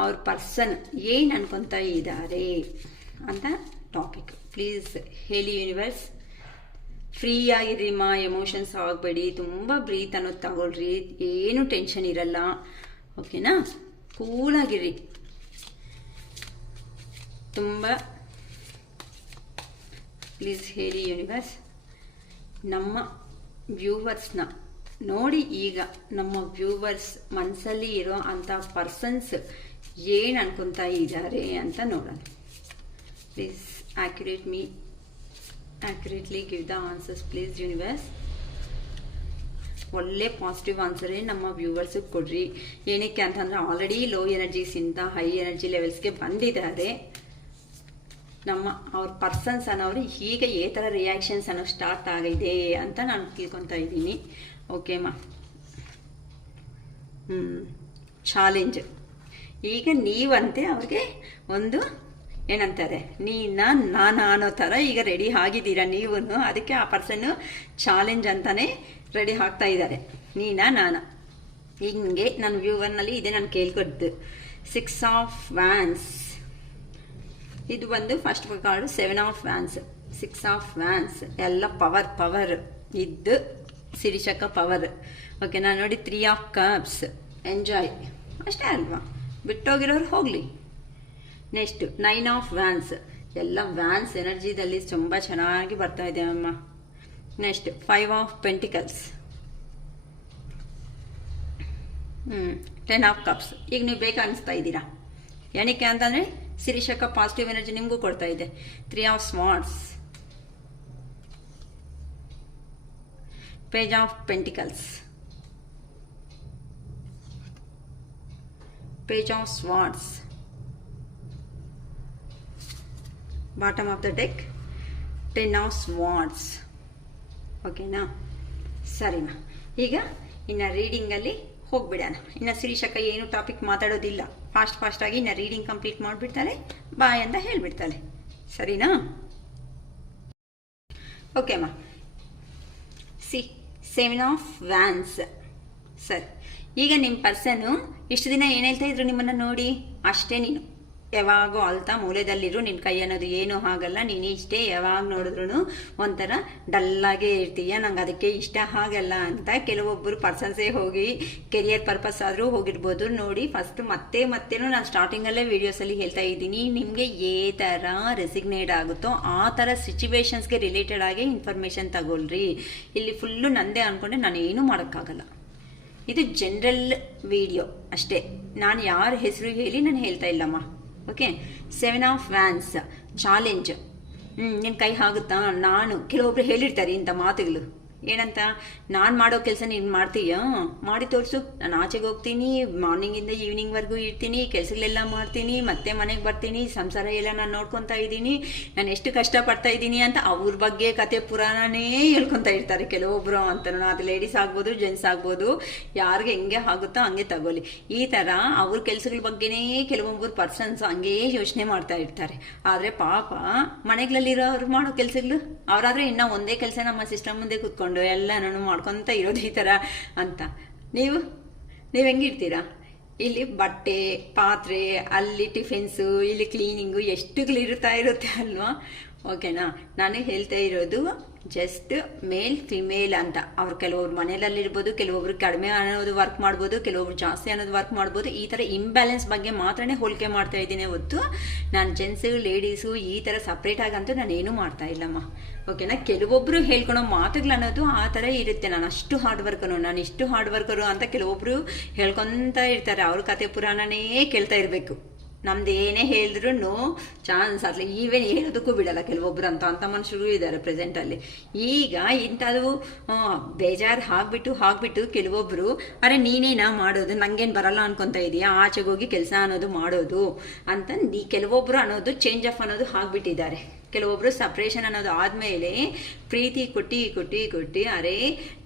ಅವ್ರ ಪರ್ಸನ್ ಏನು ಅನ್ಕೊತಾ ಇದ್ದಾರೆ ಅಂತ ಟಾಪಿಕ್. ಪ್ಲೀಸ್ ಹೇಳಿ ಯೂನಿವರ್ಸ್. ಫ್ರೀ ಆಗಿರ್ರಿ ಎಮೋಷನ್ಸ್ ಆಗಬೇಡಿ, ತುಂಬ ಬ್ರೀತ್ ಅನ್ನೋದು ತಗೊಳ್ರಿ, ಏನು ಟೆನ್ಷನ್ ಇರಲ್ಲ. ಓಕೆನಾ, ಕೂಲಾಗಿರ್ರಿ ತುಂಬ. ಪ್ಲೀಸ್ ಹೇಳಿ ಯೂನಿವರ್ಸ್. ನಮ್ಮ ವ್ಯೂವರ್ಸ್ನ ನೋಡಿ, ಈಗ ನಮ್ಮ ವ್ಯೂವರ್ಸ್ ಮನಸ್ಸಲ್ಲಿ ಇರೋ ಅಂಥ ಪರ್ಸನ್ಸ್ ಏನು ಅನ್ಕೊತಾ ಇದ್ದಾರೆ ಅಂತ ನೋಡೋಣ. Please accurately give the answers please universe. ಒಳ್ಳೆ ಪಾಸಿಟಿವ್ ಆನ್ಸರೇ ನಮ್ಮ ವ್ಯೂವರ್ಸಿಗೆ ಕೊಡ್ರಿ. ಏನಕ್ಕೆ ಅಂತಂದರೆ ಆಲ್ರೆಡಿ ಲೋ ಎನರ್ಜೀಸಿಂದ ಹೈ ಎನರ್ಜಿ ಲೆವೆಲ್ಸ್ಗೆ ಬಂದಿದ್ದಾರೆ ಅವ್ರ ಪರ್ಸನ್ಸ್ ಅನ್ನೋರು. ಈಗ ಈ ಥರ ರಿಯಾಕ್ಷನ್ಸ್ ಅನ್ನೋ ಸ್ಟಾರ್ಟ್ ಆಗಿದೆ ಅಂತ ನಾನು ತಿಳ್ಕೊತಾ ಇದ್ದೀನಿ. ಓಕೆಮ್ಮ. ಚಾಲೆಂಜ್. ಈಗ ನೀವಂತೆ ಅವ್ರಿಗೆ ಒಂದು ಏನಂತಾರೆ, ನಾನು ಅನ್ನೋ ಥರ ಈಗ ರೆಡಿ ಆಗಿದ್ದೀರಾ ನೀವು. ಅದಕ್ಕೆ ಆ ಪರ್ಸನ್ನು ಚಾಲೆಂಜ್ ಅಂತಾನೆ ರೆಡಿ ಆಗ್ತಾ ಇದ್ದಾರೆ. ನಾನಾ ಹಿಂಗೆ ನನ್ನ ವ್ಯೂವರ್ನಲ್ಲಿ ಇದೆ ನಾನು ಕೇಳ್ಕೊಡ್ದು. 6 ಆಫ್ ವ್ಯಾನ್ಸ್ ಇದು ಬಂದು first card. 7 of wands, 6 of wands ಎಲ್ಲ ಪವರ್ ಇದ್ದು ಶಿರೀಷಕ್ಕ ಪವರ್. ಓಕೆ, ನಾನು ನೋಡಿ 3 ಆಫ್ ಕಪ್ಸ್ ಎಂಜಾಯ್ ಅಷ್ಟೇ ಅಲ್ವಾ, ಬಿಟ್ಟೋಗಿರೋರು ಹೋಗಲಿ. ನೆಕ್ಸ್ಟ್ 9 ಆಫ್ ವ್ಯಾನ್ಸ್ ಎಲ್ಲ ವ್ಯಾನ್ಸ್ ಎನರ್ಜಿದಲ್ಲಿ ತುಂಬ ಚೆನ್ನಾಗಿ ಬರ್ತಾ ಇದೆ ಅಮ್ಮ. Next 5 of pentacles, 10 of cups. ಈಗ ನೀವು ಬೇಕಾ ಅನಿಸ್ತಾ ಇದ್ದೀರಾ, ಏನಕ್ಕೆ ಅಂತಂದರೆ ಶಿರೀಷಕ್ಕ ಪಾಸಿಟಿವ್ ಎನರ್ಜಿ ನಿಮಗೂ ಕೊಡ್ತಾ ಇದೆ. 3 of swords, page of pentacles, page of swords, bottom of the deck 10 of swords. ಓಕೆನಾ, ಸರಿನಾ. ಈಗ ಇನ್ನು ರೀಡಿಂಗಲ್ಲಿ ಹೋಗ್ಬಿಡೋಣ. ಇನ್ನು ಶಿರೀಷಕ್ಕ ಏನು ಟಾಪಿಕ್ ಮಾತಾಡೋದಿಲ್ಲ, ಫಾಸ್ಟಾಗಿ ಇನ್ನು ರೀಡಿಂಗ್ ಕಂಪ್ಲೀಟ್ ಮಾಡಿಬಿಡ್ತಾಳೆ, ಬಾಯ್ ಅಂತ ಹೇಳಿಬಿಡ್ತಾಳೆ. ಸರಿನಾ. ಓಕೆ ಅಮ್ಮ. 7 ಆಫ್ ವ್ಯಾನ್ಸ್. ಸರಿ, ಈಗ ನಿಮ್ಮ ಪರ್ಸನ್ನು ಇಷ್ಟು ದಿನ ಏನು ಹೇಳ್ತಾ ಇದ್ರು ನಿಮ್ಮನ್ನು ನೋಡಿ ಅಷ್ಟೇ. ನೀನು ಯಾವಾಗೂ ಅಳ್ತಾ ಮೂಲೆದಲ್ಲಿರು, ನಿನ್ನ ಕೈ ಅನ್ನೋದು ಏನೂ ಆಗಲ್ಲ, ನೀನು ಇಷ್ಟೇ ಯಾವಾಗ ನೋಡಿದ್ರು ಒಂಥರ ಡಲ್ಲಾಗೇ ಇರ್ತೀಯ, ನಂಗೆ ಅದಕ್ಕೆ ಇಷ್ಟ ಆಗಲ್ಲ ಅಂತ ಕೆಲವೊಬ್ಬರು ಪರ್ಸನ್ಸೇ ಹೋಗಿ ಕೆರಿಯರ್ ಪರ್ಪಸ್ ಆದರೂ ಹೋಗಿರ್ಬೋದು. ನೋಡಿ, ಫಸ್ಟ್ ಮತ್ತೇನೂ ನಾನು ಸ್ಟಾರ್ಟಿಂಗಲ್ಲೇ ವೀಡಿಯೋಸಲ್ಲಿ ಹೇಳ್ತಾ ಇದ್ದೀನಿ, ನಿಮಗೆ ಏ ಥರ ರೆಸಿಗ್ನೇಟ್ ಆಗುತ್ತೋ ಆ ಥರ ಸಿಚುವೇಶನ್ಸ್ಗೆ ರಿಲೇಟೆಡ್ ಆಗಿ ಇನ್ಫಾರ್ಮೇಷನ್ ತಗೊಳ್ರಿ. ಇಲ್ಲಿ ಫುಲ್ಲು ನಂದೇ ಅಂದ್ಕೊಂಡೆ ನಾನು ಏನೂ ಮಾಡೋಕ್ಕಾಗಲ್ಲ. ಇದು ಜನರಲ್ ವಿಡಿಯೋ ಅಷ್ಟೇ, ನಾನು ಯಾರ ಹೆಸರು ಹೇಳಿ ನಾನು ಹೇಳ್ತಾ ಇಲ್ಲಮ್ಮ. ಓಕೆ. 7 of wands challenge. ನಿನ್ನ ಕೈ ಆಗುತ್ತಾ? ನಾನು ಕೆಲವೊಬ್ರು ಹೇಳಿರ್ತಾರೆ ಇಂಥ ಮಾತುಗಳು, ಏನಂತ, ನಾನು ಮಾಡೋ ಕೆಲಸ ನೀನು ಮಾಡ್ತೀಯಾ, ಮಾಡಿ ತೋರಿಸು, ನಾನು ಆಚೆಗೆ ಹೋಗ್ತೀನಿ, ಮಾರ್ನಿಂಗಿಂದ ಈವ್ನಿಂಗ್ವರೆಗೂ ಇರ್ತೀನಿ, ಕೆಲಸಗಳೆಲ್ಲ ಮಾಡ್ತೀನಿ, ಮತ್ತೆ ಮನೆಗೆ ಬರ್ತೀನಿ, ಸಂಸಾರ ಎಲ್ಲ ನಾನು ನೋಡ್ಕೊತಾ ಇದ್ದೀನಿ, ನಾನು ಎಷ್ಟು ಕಷ್ಟಪಡ್ತಾ ಇದ್ದೀನಿ ಅಂತ ಅವ್ರ ಬಗ್ಗೆ ಕತೆ ಪುರಾಣನೇ ಹೇಳ್ಕೊತಾ ಇರ್ತಾರೆ ಕೆಲವೊಬ್ಬರು ಅಂತ. ಅದು ಲೇಡೀಸ್ ಆಗ್ಬೋದು, ಜೆಂಟ್ಸ್ ಆಗ್ಬೋದು, ಯಾರಿಗೆ ಹೆಂಗೆ ಆಗುತ್ತೋ ಹಂಗೆ ತಗೊಳ್ಳಿ. ಈ ಥರ ಅವ್ರ ಕೆಲಸಗಳ ಬಗ್ಗೆನೇ ಕೆಲವೊಬ್ಬರು ಪರ್ಸನ್ಸ್ ಹಂಗೇ ಯೋಚನೆ ಮಾಡ್ತಾ ಇರ್ತಾರೆ. ಆದರೆ ಪಾಪ ಮನೆಗಳಲ್ಲಿರೋ ಅವ್ರು ಮಾಡೋ ಕೆಲಸಗಳು, ಅವರಾದರೆ ಇನ್ನೂ ಒಂದೇ ಕೆಲಸ ನಮ್ಮ ಸಿಸ್ಟಮ್ ಮುಂದೆ ಕೂತ್ಕೊಂಡು ಎಲ್ಲನೂ ಮಾಡ್ಕೊತ ಇರೋದು ಈ ಥರ ಅಂತ. ನೀವು ಹೆಂಗಿರ್ತೀರಾ? ಇಲ್ಲಿ ಬಟ್ಟೆ ಪಾತ್ರೆ, ಅಲ್ಲಿ ಟಿಫಿನ್ಸು, ಇಲ್ಲಿ ಕ್ಲೀನಿಂಗು ಎಷ್ಟುಗಳಿರ್ತಾ ಇರುತ್ತೆ ಅಲ್ವಾ? ಓಕೆನಾ? ನಾನು ಹೇಳ್ತಾ ಇರೋದು ಜಸ್ಟ್ ಮೇಲ್ ಫಿಮೇಲ್ ಅಂತ. ಅವ್ರು ಕೆಲವ್ರು ಮನೆಯಲ್ಲಿರ್ಬೋದು, ಕೆಲವೊಬ್ರು ಕಡಿಮೆ ಅನ್ನೋದು ವರ್ಕ್ ಮಾಡ್ಬೋದು, ಕೆಲವೊಬ್ರು ಜಾಸ್ತಿ ಅನ್ನೋದು ವರ್ಕ್ ಮಾಡ್ಬೋದು. ಈ ಥರ ಇಂಬ್ಯಾಲೆನ್ಸ್ ಬಗ್ಗೆ ಮಾತ್ರನೇ ಹೋಲಿಕೆ ಮಾಡ್ತಾ ಇದ್ದೀನಿ ಹೊತ್ತು ನಾನು ಜೆಂಟ್ಸು ಲೇಡೀಸು ಈ ಥರ ಸಪ್ರೇಟಾಗಂತೂ ನಾನು ಏನೂ ಮಾಡ್ತಾ ಇಲ್ಲಮ್ಮ. ಓಕೆನಾ? ಕೆಲವೊಬ್ಬರು ಹೇಳ್ಕೊಳೋ ಮಾತುಗಳು ಅನ್ನೋದು ಆ ಥರ ಇರುತ್ತೆ. ನಾನು ಅಷ್ಟು ಹಾರ್ಡ್ ವರ್ಕರು, ನಾನು ಇಷ್ಟು ಹಾರ್ಡ್ ವರ್ಕರು ಅಂತ ಕೆಲವೊಬ್ಬರು ಹೇಳ್ಕೊತಾ ಇರ್ತಾರೆ. ಅವ್ರ ಕತೆ ಪುರಾಣನೇ ಕೇಳ್ತಾ ಇರಬೇಕು. ನಮ್ದು ಏನೇ ಹೇಳಿದ್ರು ನೋ ಚಾನ್ಸ್ ಅಲ್ಲ, ಈವೇನ್ ಹೇಳೋದಕ್ಕೂ ಬಿಡಲ್ಲ ಕೆಲವೊಬ್ರು ಅಂತ ಮನುಷ್ಯರು ಇದ್ದಾರೆ ಪ್ರೆಸೆಂಟಲ್ಲಿ. ಈಗ ಇಂಥದ್ದು ಬೇಜಾರು ಆಗ್ಬಿಟ್ಟು ಕೆಲವೊಬ್ರು, ಅರೆ ನೀನೇನಾ ಮಾಡೋದು, ನಂಗೇನು ಬರಲ್ಲ ಅನ್ಕೊತಾ ಇದೀಯಾ, ಆಚೆಗೆ ಹೋಗಿ ಕೆಲಸ ಅನ್ನೋದು ಮಾಡೋದು ಅಂತ ಕೆಲವೊಬ್ರು ಅನ್ನೋದು ಚೇಂಜ್ ಆಫ್ ಅನ್ನೋದು ಆಗ್ಬಿಟ್ಟಿದ್ದಾರೆ. ಕೆಲವೊಬ್ರು ಸಪ್ರೇಷನ್ ಅನ್ನೋದು ಆದಮೇಲೆ ಪ್ರೀತಿ ಕೊಟ್ಟು ಅರೆ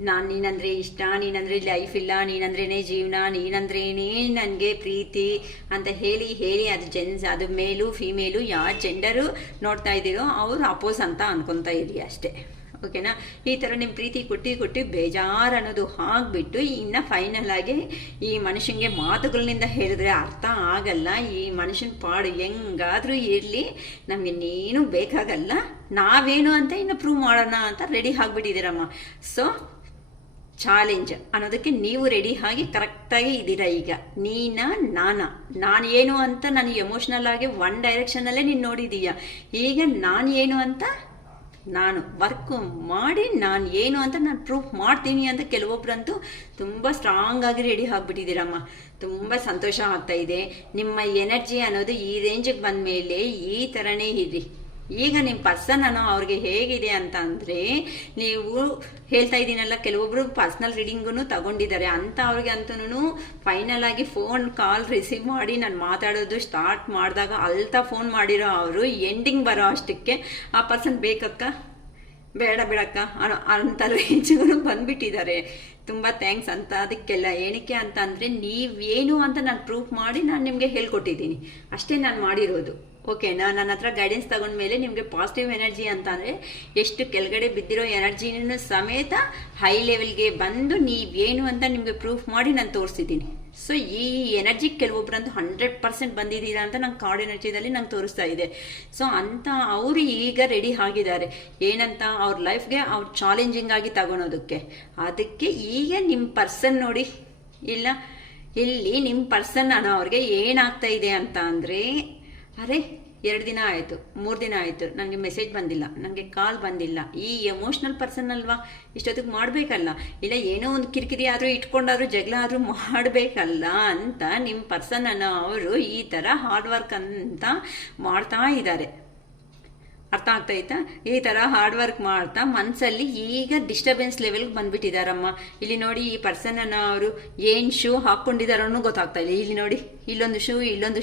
ನಾನು ನೀನಂದ್ರೆ ಇಷ್ಟ, ನೀನಂದ್ರೆ ಲೈಫ್ ಇಲ್ಲ, ನೀನಂದ್ರೇನೆ ಜೀವನ, ನೀನಂದ್ರೇನೆ ನನಗೆ ಪ್ರೀತಿ ಅಂತ ಹೇಳಿ ಅದು ಜೆಂಟ್ಸ್, ಅದು ಮೇಲು ಫಿಮೇಲು ಯಾವ ಜೆಂಡರು ನೋಡ್ತಾ ಇದ್ದೀರೋ ಅವ್ರು ಅಪೋಸ್ ಅಂತ ಅನ್ಕೊತಾ ಇರಿ ಅಷ್ಟೇ. ಓಕೆನಾ? ಈ ಥರ ನಿಮ್ಮ ಪ್ರೀತಿ ಕೊಟ್ಟು ಬೇಜಾರು ಅನ್ನೋದು ಆಗಿಬಿಟ್ಟು ಇನ್ನು ಫೈನಲ್ ಆಗಿ ಈ ಮನುಷ್ಯನಿಗೆ ಮಾತುಗಳಿಂದ ಹೇಳಿದ್ರೆ ಅರ್ಥ ಆಗಲ್ಲ. ಈ ಮನುಷ್ಯನ ಪಾಡು ಹೆಂಗಾದರೂ ಇರಲಿ, ನಮಗಿನ್ನೇನು ಬೇಕಾಗಲ್ಲ, ನಾವೇನು ಅಂತ ಇನ್ನು ಪ್ರೂವ್ ಮಾಡೋಣ ಅಂತ ರೆಡಿ ಆಗಿಬಿಟ್ಟಿದ್ದೀರಮ್ಮ. ಸೊ ಚಾಲೆಂಜ್ ಅನ್ನೋದಕ್ಕೆ ನೀವು ರೆಡಿ ಆಗಿ ಕರೆಕ್ಟಾಗಿ ಇದ್ದೀರಾ. ಈಗ ನಾನು ಏನು ಅಂತ ನಾನು ಎಮೋಷ್ನಲ್ ಆಗಿ ಒನ್ ಡೈರೆಕ್ಷನಲ್ಲೇ ನೀನು ನೋಡಿದೀಯ. ಈಗ ನಾನು ಏನು ಅಂತ ನಾನು ವರ್ಕ್ ಮಾಡಿ ನಾನು ಏನು ಅಂತ ನಾನು ಪ್ರೂಫ್ ಮಾಡ್ತೀನಿ ಅಂತ ಕೆಲವೊಬ್ಬರಂತೂ ತುಂಬ ಸ್ಟ್ರಾಂಗ್ ಆಗಿ ರೆಡಿ ಆಗಿಬಿಟ್ಟಿದ್ದೀರಮ್ಮ. ತುಂಬ ಸಂತೋಷ ಆಗ್ತಾ ಇದೆ. ನಿಮ್ಮ ಎನರ್ಜಿ ಅನ್ನೋದು ಈ ರೇಂಜಿಗೆ ಬಂದ ಮೇಲೆ ಈ ಥರನೇ ಇರಿ. ಈಗ ನಿಮ್ಮ ಪರ್ಸನ್ ಅನ್ನೋ ಅವ್ರಿಗೆ ಹೇಗಿದೆ ಅಂತ ಅಂದರೆ, ನೀವು ಹೇಳ್ತಾ ಇದ್ದೀನಲ್ಲ, ಕೆಲವೊಬ್ರು ಪರ್ಸ್ನಲ್ ರೀಡಿಂಗೂ ತಗೊಂಡಿದ್ದಾರೆ ಅಂತ ಅವ್ರಿಗೆ ಅಂತನೂ ಫೈನಲ್ ಆಗಿ ಫೋನ್ ಕಾಲ್ ರಿಸೀವ್ ಮಾಡಿ ನಾನು ಮಾತಾಡೋದು ಸ್ಟಾರ್ಟ್ ಮಾಡಿದಾಗ ಅಲ್ತಾ ಫೋನ್ ಮಾಡಿರೋ ಅವರು ಎಂಡಿಂಗ್ ಬರೋ ಅಷ್ಟಕ್ಕೆ ಆ ಪರ್ಸನ್ ಬೇಕಕ್ಕ ಬೇಡ ಬಿಡಕ್ಕ ಅಂತ ರೇಂಜ್ಗೂ ಬಂದ್ಬಿಟ್ಟಿದ್ದಾರೆ. ತುಂಬ ಥ್ಯಾಂಕ್ಸ್ ಅಂತ ಅದಕ್ಕೆಲ್ಲ. ಏನಕ್ಕೆ ಅಂತ ಅಂದರೆ ನೀವೇನು ಅಂತ ನಾನು ಪ್ರೂಫ್ ಮಾಡಿ ನಾನು ನಿಮಗೆ ಹೇಳ್ಕೊಟ್ಟಿದ್ದೀನಿ ಅಷ್ಟೇ ನಾನು ಮಾಡಿರೋದು. ಓಕೆನಾ? ನನ್ನ ಹತ್ರ ಗೈಡೆನ್ಸ್ ತಗೊಂಡ್ಮೇಲೆ ನಿಮಗೆ ಪಾಸಿಟಿವ್ ಎನರ್ಜಿ ಅಂತ ಅಂದರೆ ಎಷ್ಟು ಕೆಳಗಡೆ ಬಿದ್ದಿರೋ ಎನರ್ಜಿನೂ ಸಮೇತ ಹೈ ಲೆವೆಲ್ಗೆ ಬಂದು ನೀವೇನು ಅಂತ ನಿಮಗೆ ಪ್ರೂಫ್ ಮಾಡಿ ನಾನು ತೋರಿಸಿದ್ದೀನಿ. ಸೊ ಈ ಎನರ್ಜಿ ಕೆಲವೊಬ್ಬರಂತೂ 100% ಬಂದಿದ್ದೀರಾ ಅಂತ ನಂಗೆ ಕಾರ್ಡ್ ಎನರ್ಜಿದಲ್ಲಿ ನಂಗೆ ತೋರಿಸ್ತಾ ಇದೆ. ಸೊ ಅಂತ ಅವರು ಈಗ ರೆಡಿ ಆಗಿದ್ದಾರೆ. ಏನಂತ ಅವ್ರ ಲೈಫ್ಗೆ ಅವ್ರು ಚಾಲೆಂಜಿಂಗ್ ಆಗಿ ತಗೊಳೋದಕ್ಕೆ. ಅದಕ್ಕೆ ಈಗ ನಿಮ್ಮ ಪರ್ಸನ್ ನೋಡಿ, ಇಲ್ಲ ಇಲ್ಲಿ ನಿಮ್ಮ ಪರ್ಸನ್ ಅನ್ನೋ ಅವ್ರಿಗೆ ಏನಾಗ್ತಾ ಇದೆ ಅಂತ ಅಂದರೆ, ಅರೆ 2 ದಿನ ಆಯಿತು, 3 ದಿನ ಆಯಿತು, ನನಗೆ ಮೆಸೇಜ್ ಬಂದಿಲ್ಲ, ನನಗೆ ಕಾಲ್ ಬಂದಿಲ್ಲ. ಈ ಎಮೋಷ್ನಲ್ ಪರ್ಸನ್ ಅಲ್ವಾ, ಇಷ್ಟೊತ್ತಿಗೆ ಮಾಡಬೇಕಲ್ಲ, ಇಲ್ಲ ಏನೋ ಒಂದು ಕಿರಿಕಿರಿ ಆದರೂ ಇಟ್ಕೊಂಡಾದ್ರೂ ಜಗಳ ಆದರೂ ಮಾಡಬೇಕಲ್ಲ ಅಂತ ನಿಮ್ಮ ಪರ್ಸನ್ ಅನ್ನೋ ಅವರು ಈ ಥರ ಹಾರ್ಡ್ ವರ್ಕ್ ಅಂತ ಮಾಡ್ತಾ ಇದ್ದಾರೆ. ಅರ್ಥ ಆಗ್ತಾಯ್ತಾ? ಈ ಥರ ಹಾರ್ಡ್ ವರ್ಕ್ ಮಾಡ್ತಾ ಮನಸ್ಸಲ್ಲಿ ಈಗ ಡಿಸ್ಟರ್ಬೆನ್ಸ್ ಲೆವೆಲ್ಗೆ ಬಂದುಬಿಟ್ಟಿದ್ದಾರಮ್ಮ. ಇಲ್ಲಿ ನೋಡಿ, ಈ ಪರ್ಸನನ್ನು ಅವರು ಏನು ಶೂ ಹಾಕ್ಕೊಂಡಿದ್ದಾರೋ ಗೊತ್ತಾಗ್ತಾ ಇಲ್ಲ. ಇಲ್ಲಿ ನೋಡಿ, ಇಲ್ಲೊಂದು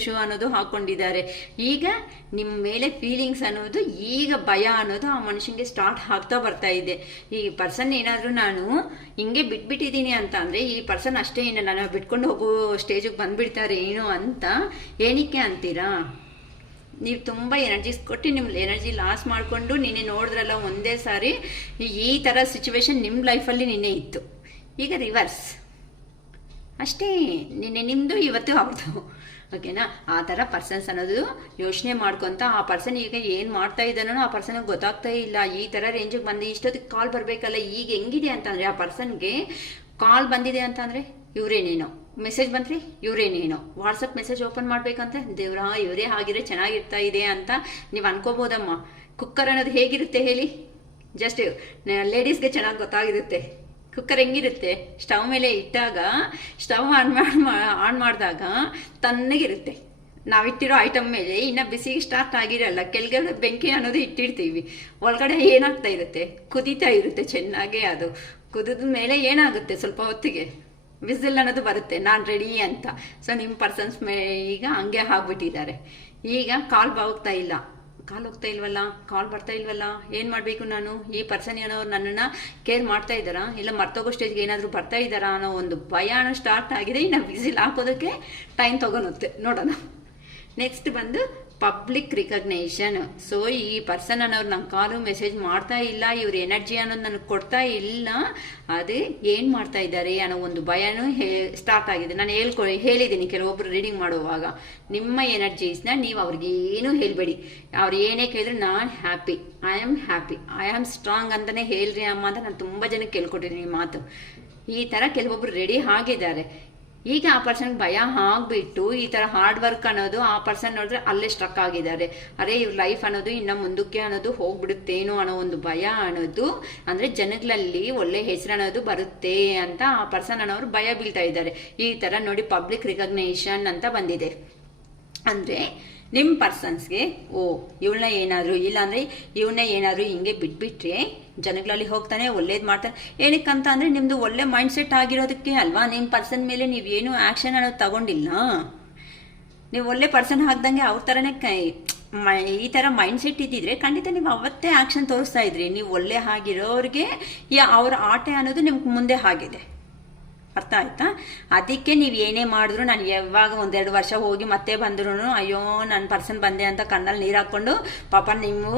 ಶೂ ಅನ್ನೋದು ಹಾಕ್ಕೊಂಡಿದ್ದಾರೆ. ಈಗ ನಿಮ್ಮ ಮೇಲೆ ಫೀಲಿಂಗ್ಸ್ ಅನ್ನೋದು, ಈಗ ಭಯ ಅನ್ನೋದು ಆ ಮನುಷ್ಯನಿಗೆ ಸ್ಟಾರ್ಟ್ ಆಗ್ತಾ ಬರ್ತಾ ಇದೆ. ಈ ಪರ್ಸನ್ ಏನಾದರೂ ನಾನು ಹಿಂಗೆ ಬಿಟ್ಬಿಟ್ಟಿದ್ದೀನಿ ಅಂತ ಅಂದರೆ, ಈ ಪರ್ಸನ್ ಅಷ್ಟೇ ಇನ್ನು ನಾನು ಬಿಟ್ಕೊಂಡು ಹೋಗೋ ಸ್ಟೇಜಿಗೆ ಬಂದುಬಿಡ್ತಾರೆ ಏನು ಅಂತ ಏನಕ್ಕೆ ಅಂತೀರಾ? ನೀವು ತುಂಬ ಎನರ್ಜೀಸ್ ಕೊಟ್ಟು ನಿಮ್ಮ ಎನರ್ಜಿ ಲಾಸ್ ಮಾಡಿಕೊಂಡು ನಿನ್ನೆ ನೋಡಿದ್ರಲ್ಲ ಒಂದೇ ಸಾರಿ ಈ ಥರ ಸಿಚುವೇಶನ್ ನಿಮ್ಮ ಲೈಫಲ್ಲಿ ನಿನ್ನೆ ಇತ್ತು. ಈಗ ರಿವರ್ಸ್ ಅಷ್ಟೇ, ನಿನ್ನೆ ನಿಮ್ಮದು ಇವತ್ತು ಅವ್ರದ್ದು. ಓಕೆನಾ? ಆ ಥರ ಪರ್ಸನ್ಸ್ ಅನ್ನೋದು ಯೋಚನೆ ಮಾಡ್ಕೊತ ಆ ಪರ್ಸನ್ ಈಗ ಏನು ಮಾಡ್ತಾ ಇದ್ದಾನೋ ಆ ಪರ್ಸನ್ಗೆ ಗೊತ್ತಾಗ್ತಾ ಇಲ್ಲ. ಈ ಥರ ರೇಂಜಿಗೆ ಬಂದು ಇಷ್ಟೊತ್ತಿಗೆ ಕಾಲ್ ಬರಬೇಕಲ್ಲ. ಈಗ ಹೆಂಗಿದೆ ಅಂತಂದರೆ, ಆ ಪರ್ಸನ್ಗೆ ಕಾಲ್ ಬಂದಿದೆ ಅಂತಂದರೆ ಇವರೇನೇನೋ, ಮೆಸೇಜ್ ಬಂದರೆ ಇವರೇನೇನೋ, ವಾಟ್ಸಪ್ ಮೆಸೇಜ್ ಓಪನ್ ಮಾಡಬೇಕಂತ ದೇವ್ರಾ ಇವರೇ ಆಗಿದ್ರೆ ಚೆನ್ನಾಗಿರ್ತಾ ಇದೆ ಅಂತ ನೀವು ಅನ್ಕೋಬೋದಮ್ಮ. ಕುಕ್ಕರ್ ಅನ್ನೋದು ಹೇಗಿರುತ್ತೆ ಹೇಳಿ? ಜಸ್ಟ್ ಲೇಡೀಸ್ಗೆ ಚೆನ್ನಾಗಿ ಗೊತ್ತಾಗಿರುತ್ತೆ. ಕುಕ್ಕರ್ ಹೆಂಗಿರುತ್ತೆ? ಸ್ಟವ್ ಮೇಲೆ ಇಟ್ಟಾಗ, ಸ್ಟವ್ ಆನ್ ಮಾಡಿದಾಗ ತಣ್ಣಗಿರುತ್ತೆ. ನಾವಿಟ್ಟಿರೋ ಐಟಮ್ ಮೇಲೆ ಇನ್ನು ಬಿಸಿ ಸ್ಟಾರ್ಟ್ ಆಗಿರಲ್ಲ, ಕೆಳಗಡೆ ಬೆಂಕಿ ಅನ್ನೋದು ಇಟ್ಟಿರ್ತೀವಿ, ಒಳಗಡೆ ಏನಾಗ್ತಾ ಇರುತ್ತೆ, ಕುದೀತಾ ಇರುತ್ತೆ ಚೆನ್ನಾಗಿ. ಅದು ಕುದಿದ ಮೇಲೆ ಏನಾಗುತ್ತೆ, ಸ್ವಲ್ಪ ಹೊತ್ತಿಗೆ ವಿಸಿಲ್ ಅನ್ನೋದು ಬರುತ್ತೆ, ನಾನು ರೆಡಿ ಅಂತ. ಸೊ ನಿಮ್ಮ ಪರ್ಸನ್ಸ್ ಈಗ ಹಂಗೆ ಆಗ್ಬಿಟ್ಟಿದ್ದಾರೆ. ಈಗ ಕಾಲ್ ಹೋಗ್ತಾ ಇಲ್ಲ, ಕಾಲ್ ಹೋಗ್ತಾ ಇಲ್ವಲ್ಲ, ಕಾಲ್ ಬರ್ತಾ ಇಲ್ವಲ್ಲ, ಏನು ಮಾಡಬೇಕು ನಾನು? ಈ ಪರ್ಸನ್ ಏನೋರು ನನ್ನನ್ನು ಕೇರ್ ಮಾಡ್ತಾ ಇದ್ದಾರಾ, ಇಲ್ಲ ಮರ್ತೋಗೋ ಸ್ಟೇಜ್ಗೆ ಏನಾದರೂ ಬರ್ತಾ ಇದ್ದಾರಾ ಅನ್ನೋ ಒಂದು ಭಯ ಸ್ಟಾರ್ಟ್ ಆಗಿದೆ. ಇನ್ನು ವಿಸಿಲ್ ಹಾಕೋದಕ್ಕೆ ಟೈಮ್ ತೊಗೊಳುತ್ತೆ, ನೋಡೋಣ. ನೆಕ್ಸ್ಟ್ ಬಂದು ಪಬ್ಲಿಕ್ ರಿಕಗ್ನೇಷನ್. ಸೊ ಈ ಪರ್ಸನ್ ಅನ್ನೋರು ನಂಗೆ ಕಾಲು ಮೆಸೇಜ್ ಮಾಡ್ತಾ ಇಲ್ಲ, ಇವ್ರ ಎನರ್ಜಿ ಅನ್ನೋದು ನನಗೆ ಕೊಡ್ತಾ ಇಲ್ಲ, ಅದೇ ಏನು ಮಾಡ್ತಾ ಇದ್ದಾರೆ ಅನ್ನೋ ಒಂದು ಭಯನೂ ಸ್ಟಾರ್ಟ್ ಆಗಿದೆ. ನಾನು ಹೇಳಿದ್ದೀನಿ ಕೆಲವೊಬ್ರು ರೀಡಿಂಗ್ ಮಾಡುವಾಗ, ನಿಮ್ಮ ಎನರ್ಜೀಸ್ನ ನೀವು ಅವ್ರಿಗೇನು ಹೇಳಬೇಡಿ. ಅವ್ರು ಏನೇ ಕೇಳಿದ್ರು ನಾನು ಹ್ಯಾಪಿ, ಐ ಆಮ್ ಸ್ಟ್ರಾಂಗ್ ಅಂತಲೇ ಹೇಳ್ರಿ ಅಮ್ಮ ಅಂತ ನಾನು ತುಂಬ ಜನಕ್ಕೆ ಕೇಳ್ಕೊಟ್ಟಿದ್ದೀನಿ ಮಾತು. ಈ ಥರ ಕೆಲವೊಬ್ರು ರೆಡಿ ಆಗಿದ್ದಾರೆ. ಈಗ ಆ ಪರ್ಸನ್ಗೆ ಭಯ ಆಗಿಬಿಟ್ಟು ಈ ಥರ ಹಾರ್ಡ್ ವರ್ಕ್ ಅನ್ನೋದು ಆ ಪರ್ಸನ್ ನೋಡಿದ್ರೆ ಅಲ್ಲೇ ಸ್ಟ್ರಕ್ ಆಗಿದ್ದಾರೆ. ಅರೆ ಇವ್ರ ಲೈಫ್ ಅನ್ನೋದು ಇನ್ನು ಮುಂದಕ್ಕೆ ಅನ್ನೋದು ಹೋಗ್ಬಿಡುತ್ತೇನೋ ಅನ್ನೋ ಒಂದು ಭಯ ಅನ್ನೋದು, ಅಂದರೆ ಜನಗಳಲ್ಲಿ ಒಳ್ಳೆ ಹೆಸರು ಅನ್ನೋದು ಬರುತ್ತೆ ಅಂತ ಆ ಪರ್ಸನ್ ಅನ್ನೋರು ಭಯ ಬೀಳ್ತಾ ಇದ್ದಾರೆ. ಈ ಥರ ನೋಡಿ ಪಬ್ಲಿಕ್ ರಿಕಗ್ನೇಷನ್ ಅಂತ ಬಂದಿದೆ. ಅಂದರೆ ನಿಮ್ಮ ಪರ್ಸನ್ಸ್ಗೆ ಇವಳನ್ನ ಏನಾದರೂ ಇಲ್ಲಾಂದರೆ ಇವನ್ನ ಏನಾದರೂ ಹಿಂಗೆ ಬಿಟ್ಬಿಟ್ರೆ ಜನಗಳಲ್ಲಿ ಹೋಗ್ತಾನೆ ಒಳ್ಳೇದು ಮಾಡ್ತಾನೆ. ಏನಕ್ಕಂತ ಅಂದರೆ ನಿಮ್ಮದು ಒಳ್ಳೆ ಮೈಂಡ್ ಸೆಟ್ ಆಗಿರೋದಕ್ಕೆ ಅಲ್ವಾ. ನಿಮ್ಮ ಪರ್ಸನ್ ಮೇಲೆ ನೀವೇನು ಆ್ಯಕ್ಷನ್ ಅನ್ನೋದು ತಗೊಂಡಿಲ್ಲ. ನೀವು ಒಳ್ಳೆ ಪರ್ಸನ್ ಆಗ್ದಂಗೆ ಅವ್ರ ಥರನೇ ಈ ಥರ ಮೈಂಡ್ ಸೆಟ್ ಇದ್ದಿದ್ರೆ ಖಂಡಿತ ನೀವು ಅವತ್ತೇ ಆ್ಯಕ್ಷನ್ ತೋರಿಸ್ತಾ ಇದ್ರಿ. ನೀವು ಒಳ್ಳೆ ಆಗಿರೋರಿಗೆ ಅವ್ರ ಆಟ ಅನ್ನೋದು ನಿಮ್ಗೆ ಮುಂದೆ ಆಗಿದೆ. ಅರ್ಥ ಆಯ್ತಾ? ಅದಕ್ಕೆ ನೀವು ಏನೇ ಮಾಡಿದ್ರು, ನಾನು ಯಾವಾಗ 1-2 ವರ್ಷ ಹೋಗಿ ಮತ್ತೆ ಬಂದ್ರು ಅಯ್ಯೋ ನನ್ನ ಪರ್ಸನ್ ಬಂದೆ ಅಂತ ಕಣ್ಣಲ್ಲಿ ನೀರು ಹಾಕ್ಕೊಂಡು ಪಾಪ ನೀವು